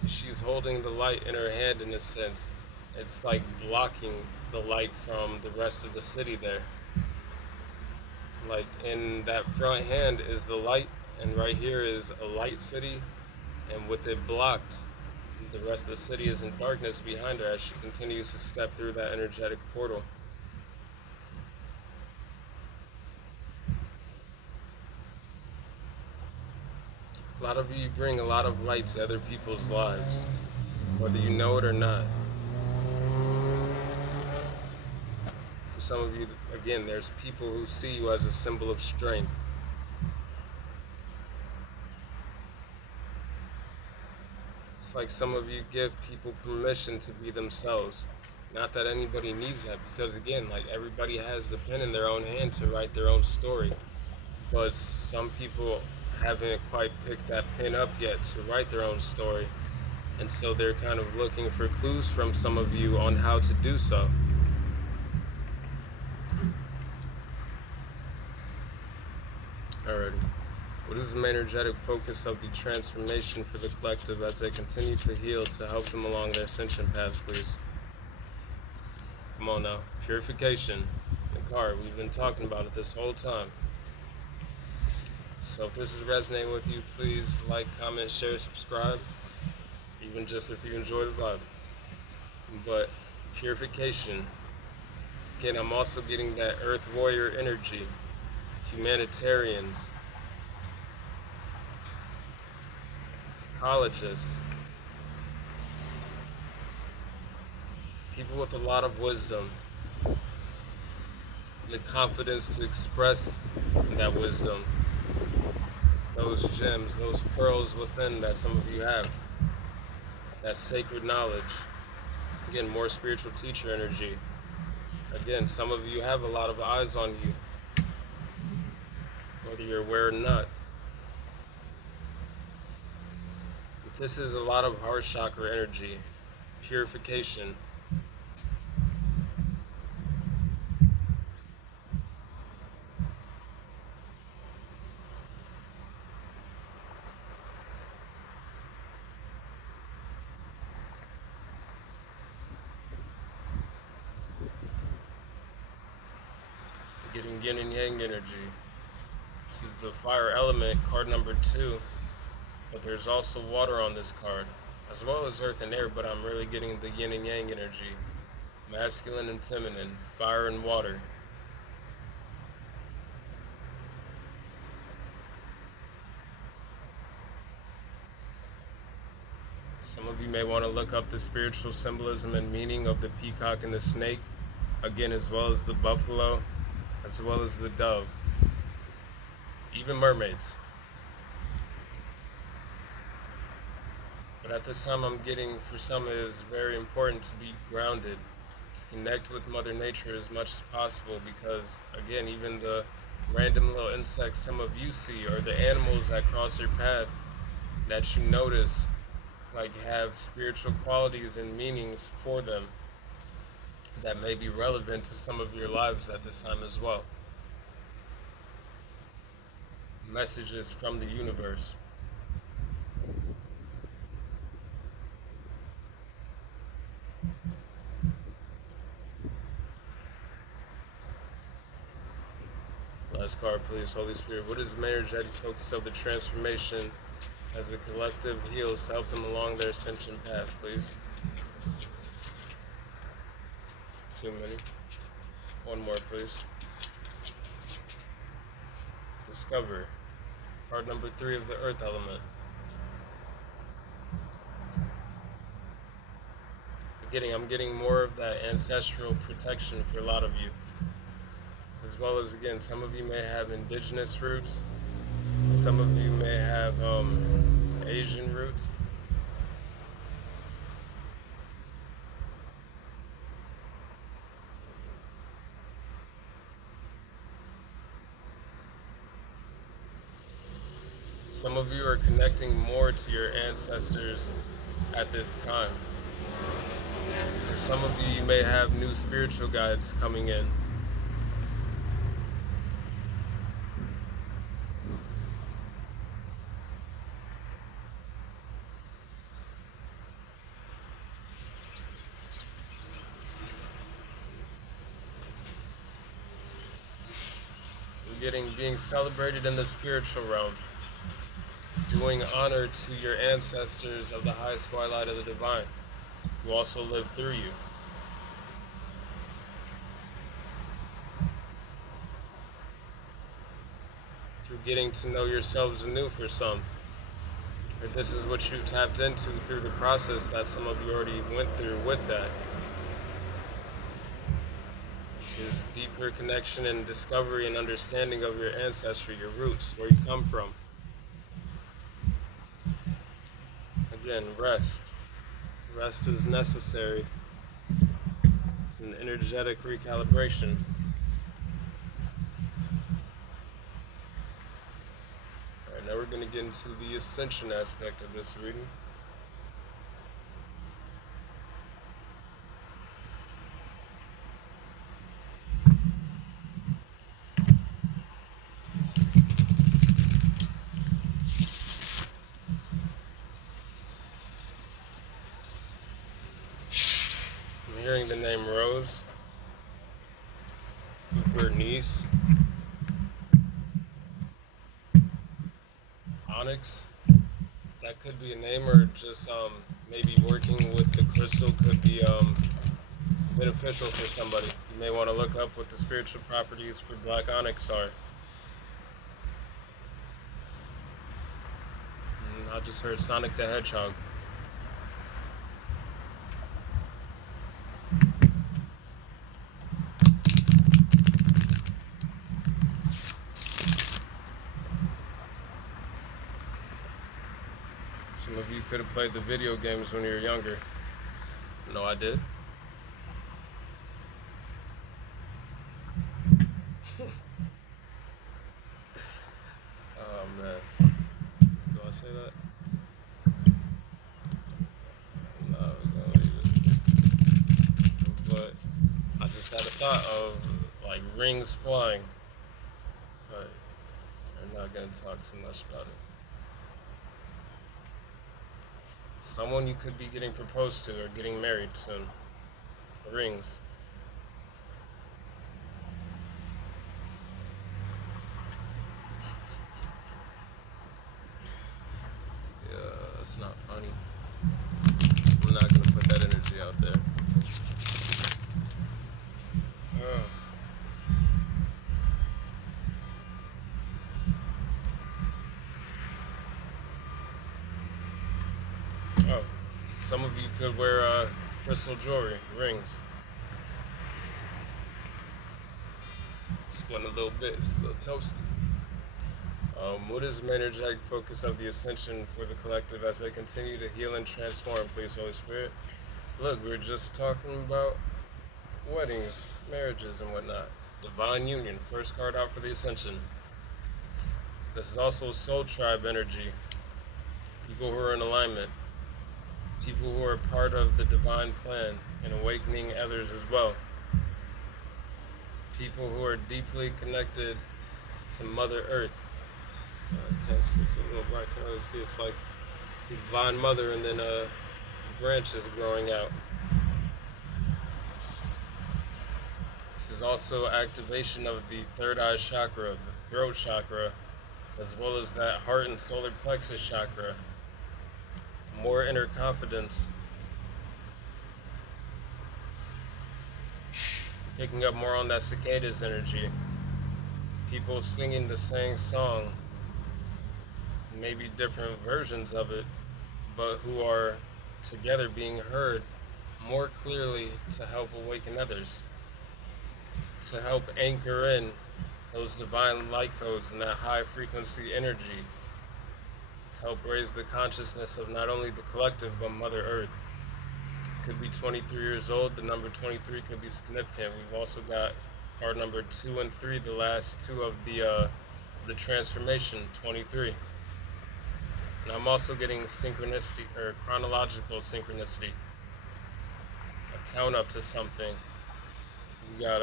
she's holding the light in her hand in a sense. It's like blocking the light from the rest of the city there. Like in that front hand is the light, and right here is a light city, and with it blocked, the rest of the city is in darkness behind her as she continues to step through that energetic portal. A lot of you bring a lot of light to other people's lives, whether you know it or not. For some of you, again, there's people who see you as a symbol of strength. It's like some of you give people permission to be themselves. Not that anybody needs that, because again, like everybody has the pen in their own hand to write their own story. But some people haven't quite picked that pen up yet to write their own story. And so they're kind of looking for clues from some of you on how to do so. Alrighty. What is the main energetic focus of the transformation for the collective as they continue to heal to help them along their ascension path, please? Come on now. Purification. The card. We've been talking about it this whole time. So if this is resonating with you, please like, comment, share, subscribe. Even just if you enjoy the vibe. But purification. Again, I'm also getting that Earth Warrior energy. Humanitarians. Ecologists. People with a lot of wisdom. The confidence to express that wisdom. Those gems, those pearls within that some of you have. That sacred knowledge. Again, more spiritual teacher energy. Again, some of you have a lot of eyes on you, whether you're aware or not. But this is a lot of heart chakra energy, purification. Getting yin and yang energy. This is the fire element, card number 2. But there's also water on this card, as well as earth and air, but I'm really getting the yin and yang energy. Masculine and feminine, fire and water. Some of you may want to look up the spiritual symbolism and meaning of the peacock and the snake, again, as well as the buffalo, as well as the dove, even mermaids. But at this time I'm getting, for some, it is very important to be grounded, to connect with Mother Nature as much as possible, because again, even the random little insects some of you see, or the animals that cross your path that you notice, like have spiritual qualities and meanings for them that may be relevant to some of your lives at this time as well. Messages from the universe. Last card, please. Holy Spirit, what is the main energetic focus of the transformation as the collective heals to help them along their ascension path, please? Too many. One more, please. Discover. Card number 3 of the earth element. I'm getting more of that ancestral protection for a lot of you. As well as, again, some of you may have indigenous roots. Some of you may have Asian roots. Some of you are connecting more to your ancestors at this time. For some of you, you may have new spiritual guides coming in. being celebrated in the spiritual realm, doing honor to your ancestors of the highest twilight of the divine, who also live through you. Through getting to know yourselves anew for some. Or this is what you've tapped into through the process that some of you already went through with that. Is deeper connection and discovery and understanding of your ancestry, your roots, where you come from. Again, rest. Rest is necessary. It's an energetic recalibration. Alright, now we're going to get into the ascension aspect of this reading. I'm hearing the name Rose, Bernice, Onyx. That could be a name, or just maybe working with the crystal could be beneficial for somebody. You may want to look up what the spiritual properties for black onyx are. I just heard Sonic the Hedgehog. Some of you could have played the video games when you were younger. No, I did. Oh man. Do I say that? No, we're gonna leave it. But I just had a thought of like rings flying. But I'm not gonna talk too much about it. Someone you could be getting proposed to or getting married soon. Rings. Yeah, that's not funny. I'm not gonna put that energy out there. Oh, some of you could wear crystal jewelry, rings. Split a little bit, it's a little toasty. What is the energetic focus of the ascension for the collective as they continue to heal and transform, please, Holy Spirit? Look, we were just talking about weddings, marriages, and whatnot. Divine union, first card out for the ascension. This is also soul tribe energy. People who are in alignment. People who are part of the divine plan and awakening others as well. People who are deeply connected to Mother Earth. I can't see, it's a little bright. I can really see it's like the divine mother and then branches growing out. This is also activation of the third eye chakra, the throat chakra, as well as that heart and solar plexus chakra. More inner confidence. Picking up more on that cicadas energy. People singing the same song. Maybe different versions of it, but who are together being heard more clearly to help awaken others. To help anchor in those divine light codes and that high frequency energy. To help raise the consciousness of not only the collective, but Mother Earth. Could be 23 years old. The number 23 could be significant. We've also got card number 2 and 3, the last two of the transformation, 23. And I'm also getting synchronicity, or chronological synchronicity. A count up to something. We got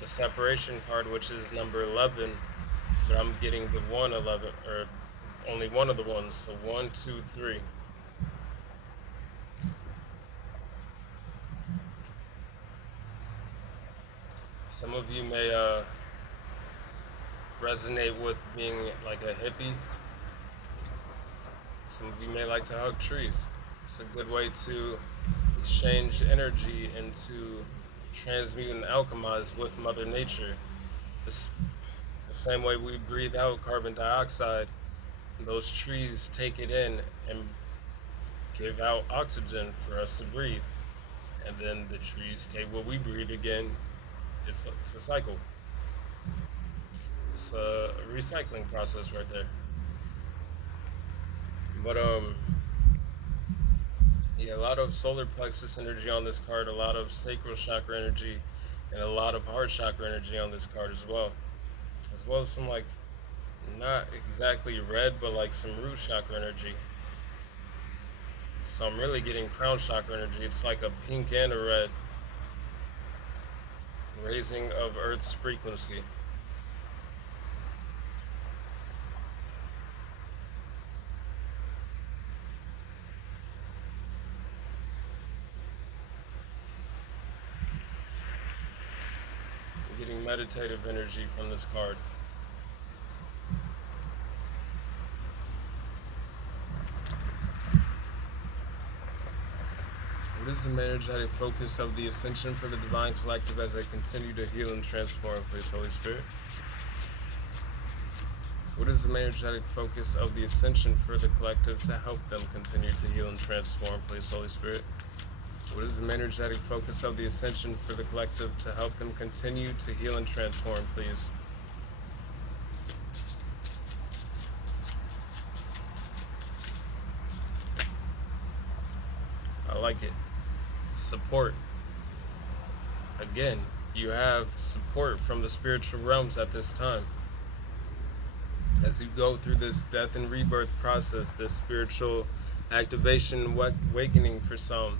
the separation card, which is number 11, but I'm getting the 111, or only one of the ones, so 1, 2, 3. Some of you may resonate with being like a hippie, some of you may like to hug trees. It's a good way to exchange energy and to transmute and alchemize with Mother Nature. It's the same way we breathe out carbon dioxide, those trees take it in and give out oxygen for us to breathe. And then the trees take what we breathe again. It's a cycle. It's a recycling process right there. But yeah, a lot of solar plexus energy on this card, a lot of sacral chakra energy, and a lot of heart chakra energy on this card as well as some like not exactly red, but like some root chakra energy. So I'm really getting crown chakra energy. It's like a pink and a red, raising of Earth's frequency. I'm getting meditative energy from this card. What is the energetic focus of the ascension for the Divine Collective as they continue to heal and transform, please, Holy Spirit? What is the energetic focus of the ascension for the collective to help them continue to heal and transform, please, Holy Spirit? What is the energetic focus of the ascension for the collective to help them continue to heal and transform, please? I like it. Support. Again, you have support from the spiritual realms at this time. As you go through this death and rebirth process, this spiritual activation, awakening for some,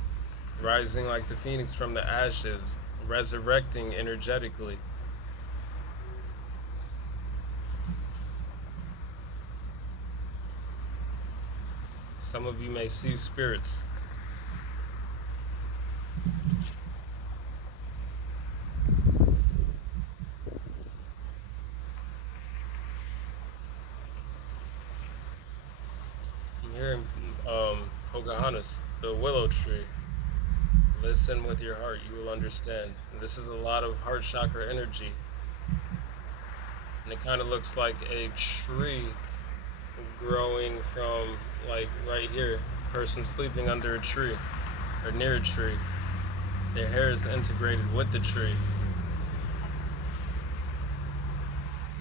rising like the phoenix from the ashes, resurrecting energetically. Some of you may see spirits. I'm hearing Pocahontas, the willow tree. Listen with your heart, you will understand. And this is a lot of heart chakra energy. And it kind of looks like a tree growing from like right here. Person sleeping under a tree or near a tree. Their hair is integrated with the tree.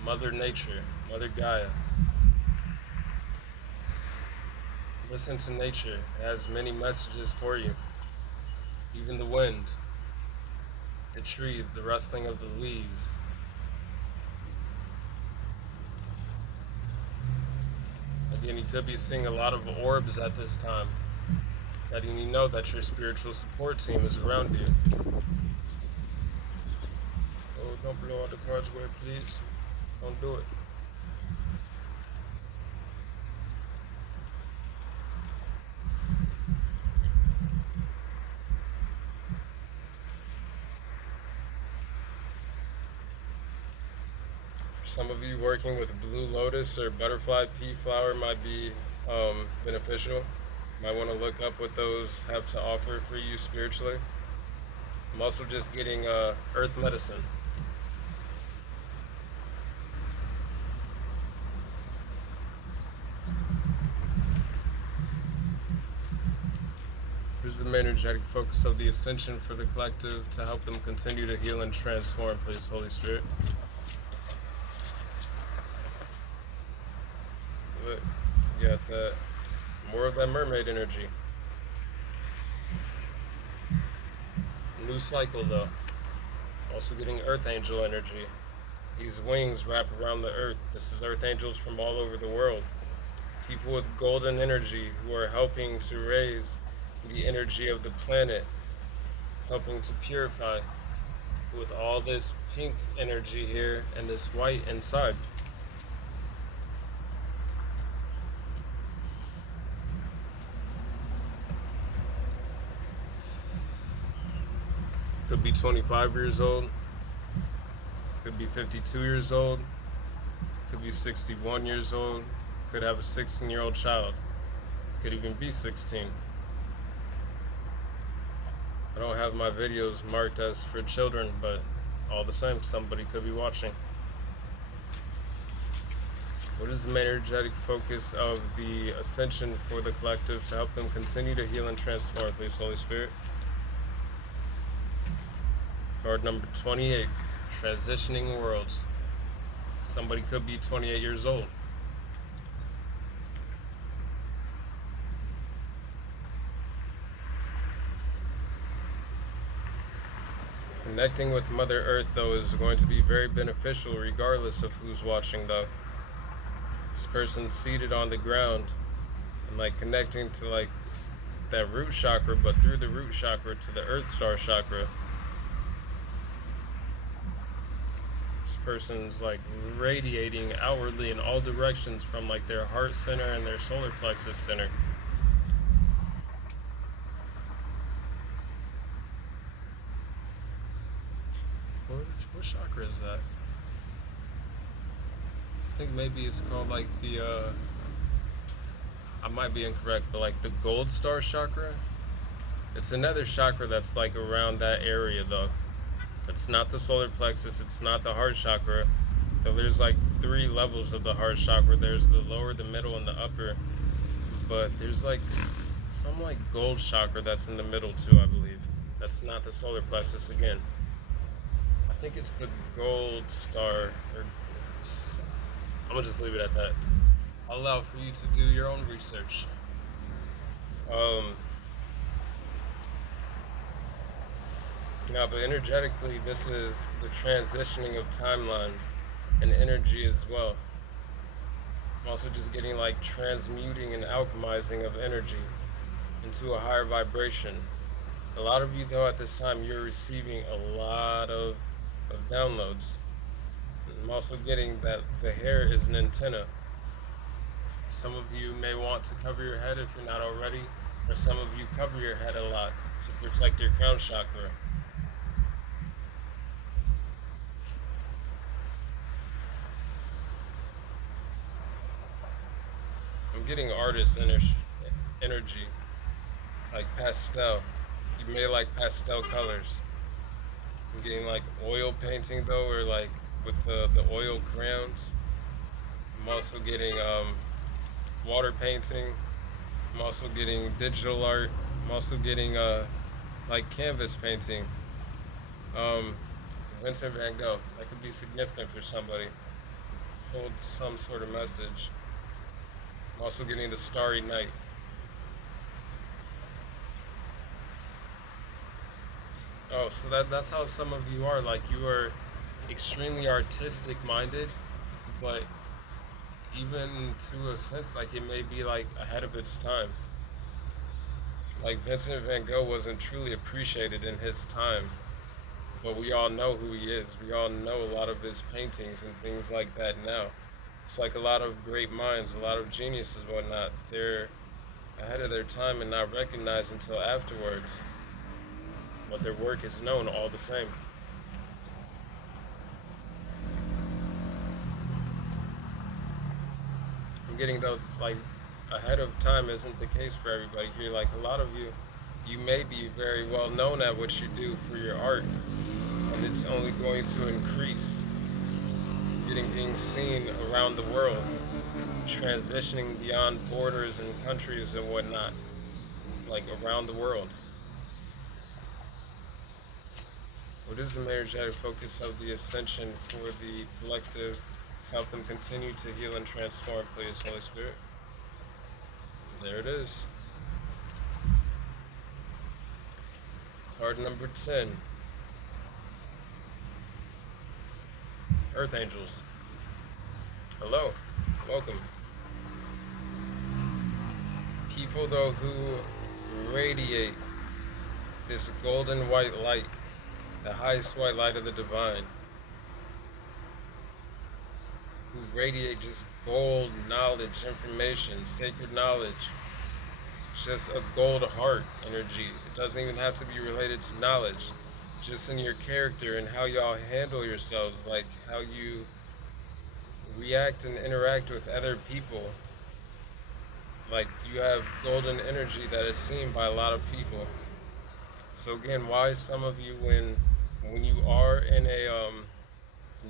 Mother Nature, Mother Gaia. Listen to nature. It has many messages for you. Even the wind, the trees, the rustling of the leaves. Again, you could be seeing a lot of orbs at this time, letting you know that your spiritual support team is around you. Oh, don't blow out the cards away, please. Don't do it. Some of you working with blue lotus or butterfly pea flower might be beneficial. Might want to look up what those have to offer for you spiritually. I'm also just getting earth medicine. Here's the main energetic focus of the ascension for the collective to help them continue to heal and transform, please, Holy Spirit. Look, you got that, more of that mermaid energy. New cycle though. Also getting earth angel energy. These wings wrap around the earth. This is earth angels from all over the world. People with golden energy who are helping to raise the energy of the planet, helping to purify with all this pink energy here and this white inside. Could be 25 years old, could be 52 years old, Could be 61 years old, could have a 16-year-old child, could even be 16. I don't have my videos marked as for children, but all the same, somebody could be watching. What is the main energetic focus of the ascension for the collective to help them continue to heal and transform, please, Holy Spirit? Card number 28, transitioning worlds. Somebody could be 28 years old. Connecting with Mother Earth, though, is going to be very beneficial regardless of who's watching, though. This person's seated on the ground and like connecting to like that root chakra, but through the root chakra to the Earth Star chakra. This person's like radiating outwardly in all directions from like their heart center and their solar plexus center. What chakra is that? I think maybe it's called like the I might be incorrect, but like the gold star chakra. It's another chakra that's like around that area though. It's not the solar plexus, it's not the heart chakra. There's like 3 levels of the heart chakra. There's the lower, the middle, and the upper. But there's like some like gold chakra that's in the middle too, I believe. That's not the solar plexus again. I think it's the gold star, or I'm gonna just leave it at that. I'll allow for you to do your own research. Now, but energetically, this is the transitioning of timelines and energy as well. I'm also just getting like transmuting and alchemizing of energy into a higher vibration. A lot of you, though, at this time, you're receiving a lot of downloads. I'm also getting that the hair is an antenna. Some of you may want to cover your head if you're not already, or some of you cover your head a lot to protect your crown chakra. I'm getting artist energy, like pastel. You may like pastel colors. I'm getting like oil painting though, or like with the oil crayons. I'm also getting water painting. I'm also getting digital art. I'm also getting like canvas painting. Vincent van Gogh. That could be significant for somebody. Hold some sort of message. I'm also getting the Starry Night. Oh, so that's how some of you are. Like, you are extremely artistic minded, but even to a sense, like, it may be like ahead of its time. Like, Vincent van Gogh wasn't truly appreciated in his time, but we all know who he is. We all know a lot of his paintings and things like that now. It's like a lot of great minds, a lot of geniuses, whatnot. They're ahead of their time and not recognized until afterwards, but their work is known all the same. I'm getting though, like, ahead of time isn't the case for everybody here. Like, a lot of you may be very well known at what you do for your art, and it's only going to increase. Being seen around the world, transitioning beyond borders and countries and whatnot, like around the world. What is the energetic focus of the ascension for the collective to help them continue to heal and transform, please, Holy Spirit? There it is. Card number 10. Earth Angels. Hello. Welcome. People, though, who radiate this golden white light, the highest white light of the divine, who radiate just gold knowledge, information, sacred knowledge, just a gold heart energy. It doesn't even have to be related to knowledge. Just in your character and how y'all handle yourselves, like how you react and interact with other people. Like you have golden energy that is seen by a lot of people. So again, why some of you when you are in a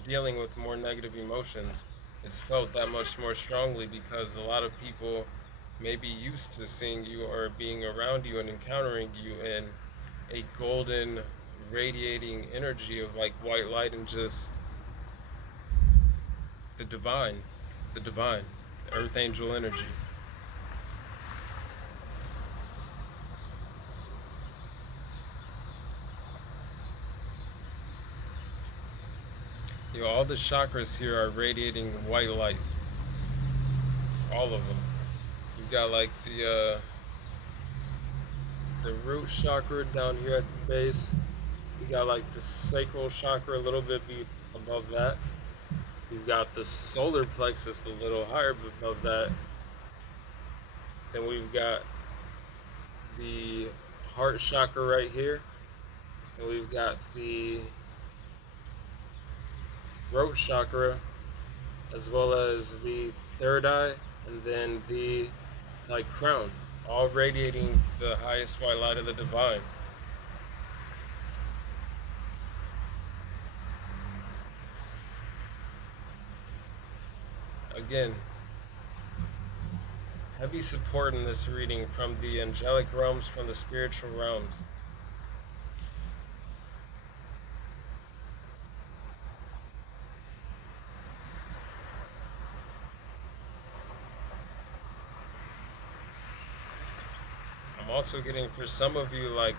dealing with more negative emotions, it's felt that much more strongly because a lot of people may be used to seeing you or being around you and encountering you in a golden radiating energy of like white light and just the divine, the divine, the earth angel energy. All the chakras here are radiating white light, all of them. You've got like the root chakra down here at the base. You got like the sacral chakra a little bit above that. You've got the solar plexus a little higher above that. Then we've got the heart chakra right here. And we've got the throat chakra as well as the third eye and then the like crown, all radiating the highest white light of the divine. Again, heavy support in this reading from the angelic realms, from the spiritual realms. I'm also getting for some of you, like,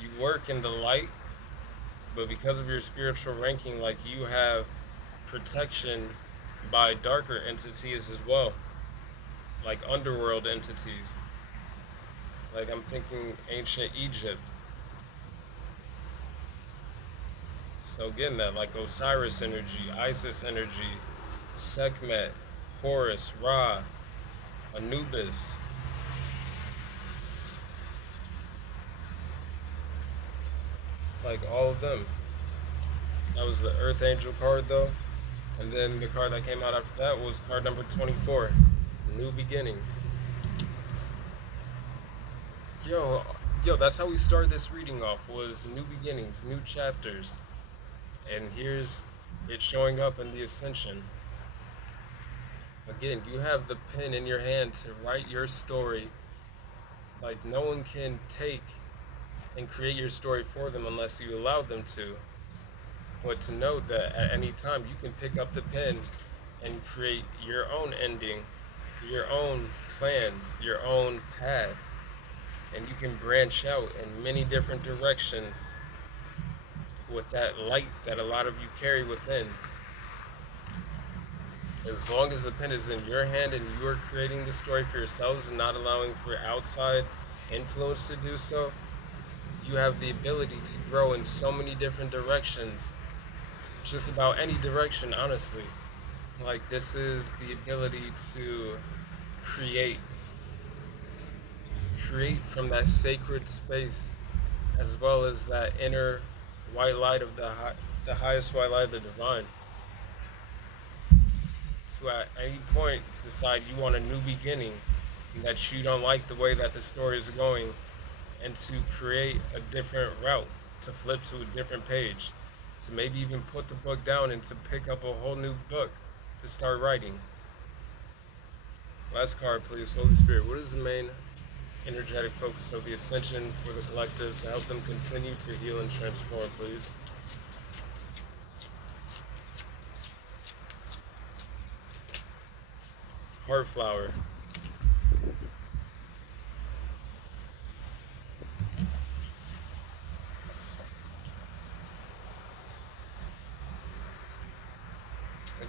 you work in the light, but because of your spiritual ranking, like, you have protection by darker entities as well, like underworld entities. Like, I'm thinking ancient Egypt. So again, that like Osiris energy, Isis energy, Sekhmet, Horus, Ra, Anubis. Like all of them. That was the Earth Angel card though. And then the card that came out after that was card number 24, New Beginnings. Yo, that's how we started this reading off, was new beginnings, new chapters. And here's it showing up in the Ascension. Again, you have the pen in your hand to write your story. Like, no one can take and create your story for them unless you allow them to. But to know that at any time you can pick up the pen and create your own ending, your own plans, your own path, and you can branch out in many different directions with that light that a lot of you carry within. As long as the pen is in your hand and you are creating the story for yourselves and not allowing for outside influence to do so, you have the ability to grow in so many different directions. Just about any direction, honestly. Like, this is the ability to create from that sacred space, as well as that inner white light of the highest white light of the divine. To at any point decide you want a new beginning, and that you don't like the way that the story is going, and to create a different route, to flip to a different page, to maybe even put the book down and to pick up a whole new book to start writing. Last card, please. Holy Spirit, what is the main energetic focus of the Ascension for the collective to help them continue to heal and transform, please? Heart flower.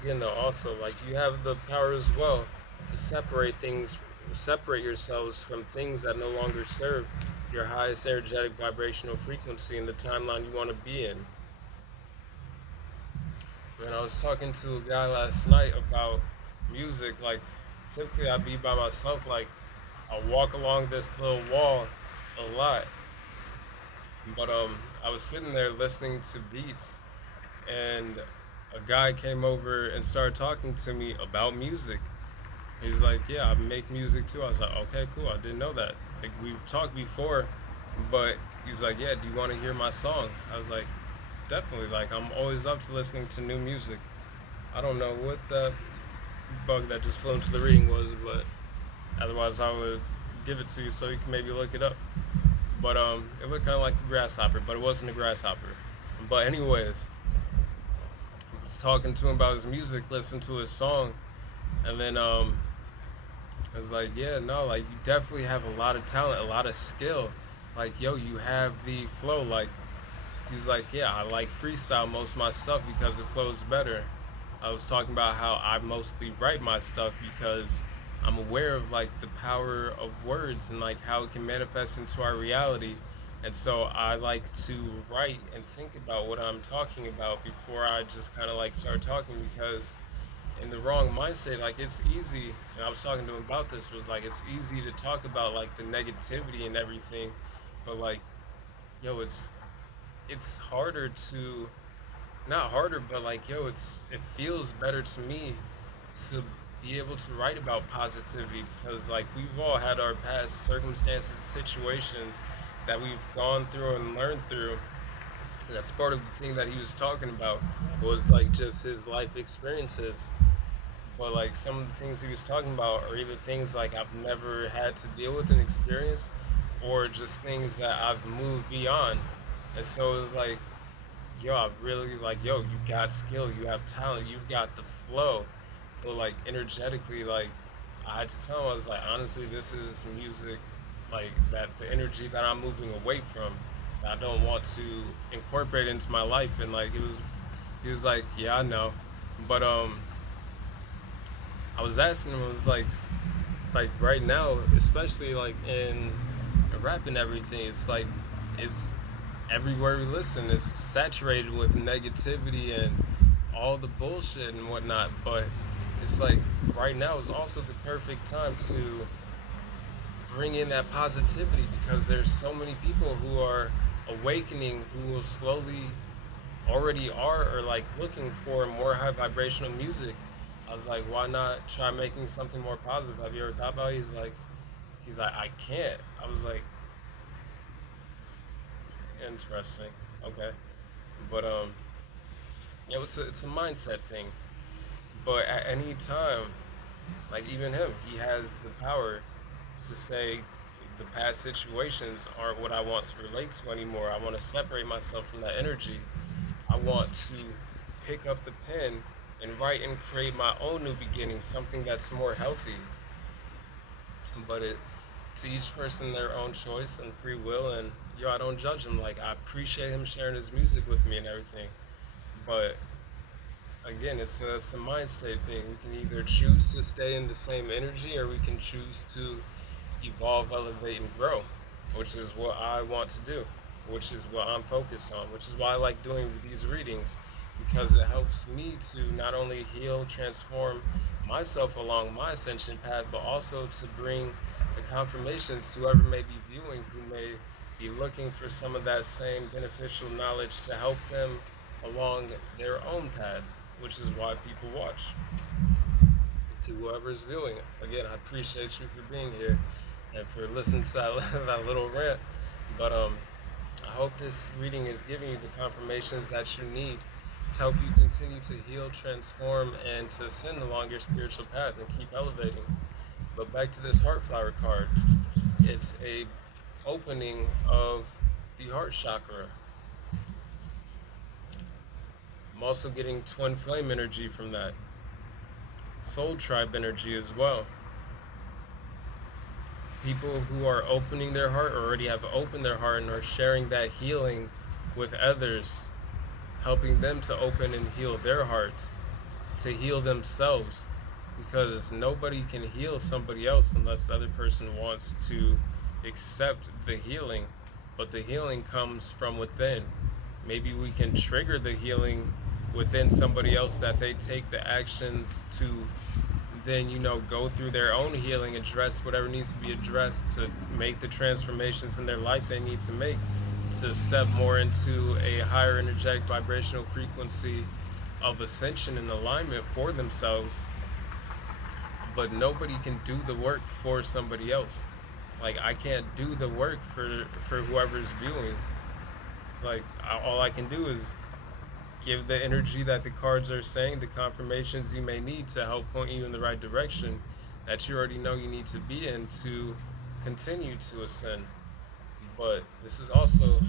Again, though, also, like, you have the power as well to separate yourselves from things that no longer serve your highest energetic vibrational frequency in the timeline you want to be in. And I was talking to a guy last night about music. Like, typically I'd be by myself, like, I walk along this little wall a lot. But I was sitting there listening to beats, and a guy came over and started talking to me about music. He's like, "Yeah, I make music too." I was like, "Okay, cool. I didn't know that. Like we've talked before, but he was like, "Yeah, do you want to hear my song?" I was like, "Definitely. Like I'm always up to listening to new music." I don't know what the bug that just flew into the reading was, but otherwise I would give it to you so you can maybe look it up. But it looked kind of like a grasshopper, but it wasn't a grasshopper. But anyways, I was talking to him about his music, listened to his song, and then I was like, yeah, no, like you definitely have a lot of talent, a lot of skill. Like, yo, you have the flow. Like, he was like, yeah, I like freestyle most of my stuff because it flows better. I was talking about how I mostly write my stuff because I'm aware of like the power of words and like how it can manifest into our reality. And so I like to write and think about what I'm talking about before I just kind of like start talking because in the wrong mindset, like it's easy, and I was talking to him about this, was like it's easy to talk about like the negativity and everything, but like, yo, it's harder to, not harder, but like, yo, it feels better to me to be able to write about positivity because like we've all had our past circumstances, situations that we've gone through and learned through. And that's part of the thing that he was talking about was like just his life experiences. But like some of the things he was talking about are either things like I've never had to deal with and experience, or just things that I've moved beyond. And so it was like, yo, I really like, yo, you got skill, you have talent, you've got the flow. But like energetically, like I had to tell him, I was like, honestly, this is music, like that the energy that I'm moving away from, that I don't want to incorporate into my life. And like he was like, yeah, I know, but I was asking him, I was like right now, especially like in rap and everything, it's everywhere we listen, it's saturated with negativity and all the bullshit and whatnot. But it's like right now is also the perfect time to bring in that positivity because there's so many people who are awakening who will slowly already are or like looking for more high vibrational music. I was like, why not try making something more positive? Have you ever thought about it? He's like, I can't. I was like, interesting. Okay. But yeah, it's a mindset thing. But at any time, like even him, he has the power to say the past situations aren't what I want to relate to anymore. I want to separate myself from that energy. I want to pick up the pen and write and create my own new beginning, something that's more healthy. But it to each person their own choice and free will. And yo, I don't judge him. Like I appreciate him sharing his music with me and everything. But again, it's a mindset thing. We can either choose to stay in the same energy, or we can choose to evolve, elevate, and grow, which is what I want to do, which is what I'm focused on, which is why I like doing these readings because it helps me to not only heal, transform myself along my ascension path, but also to bring the confirmations to whoever may be viewing who may be looking for some of that same beneficial knowledge to help them along their own path, which is why people watch. To whoever's viewing it. Again, I appreciate you for being here and for listening to that, that little rant. But I hope this reading is giving you the confirmations that you need to help you continue to heal, transform, and to ascend along your spiritual path and keep elevating. But back to this heart flower card. It's a opening of the heart chakra. I'm also getting twin flame energy from that. Soul tribe energy as well. People who are opening their heart or already have opened their heart and are sharing that healing with others, helping them to open and heal their hearts, to heal themselves, because nobody can heal somebody else unless the other person wants to accept the healing. But the healing comes from within. Maybe we can trigger the healing within somebody else, that they take the actions to then go through their own healing, address whatever needs to be addressed to make the transformations in their life they need to make, to step more into a higher energetic vibrational frequency of ascension and alignment for themselves, but nobody can do the work for somebody else. Like, I can't do the work for whoever's viewing. Like, all I can do is give the energy that the cards are saying, the confirmations you may need to help point you in the right direction that you already know you need to be in to continue to ascend. But this is also,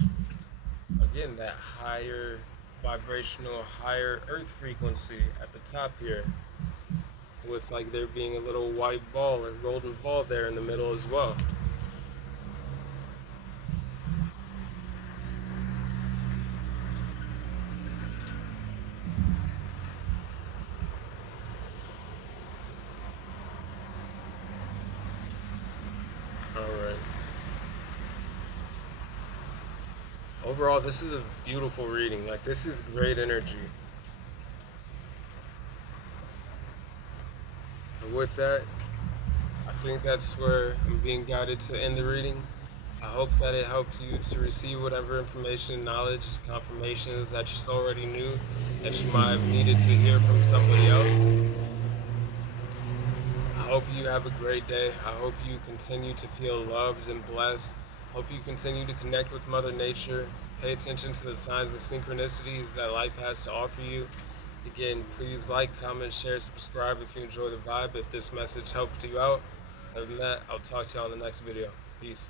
again, that higher vibrational, higher earth frequency at the top here, with like there being a little white ball or golden ball there in the middle as well. All right. Overall, this is a beautiful reading. Like, this is great energy. And with that, I think that's where I'm being guided to end the reading. I hope that it helped you to receive whatever information, knowledge, confirmations that you already knew that you might have needed to hear from somebody else. I hope you have a great day. I hope you continue to feel loved and blessed. Hope you continue to connect with Mother Nature. Pay attention to the signs and synchronicities that life has to offer you. Again, please like, comment, share, subscribe if you enjoy the vibe, if this message helped you out. Other than that, I'll talk to you on the next video. Peace.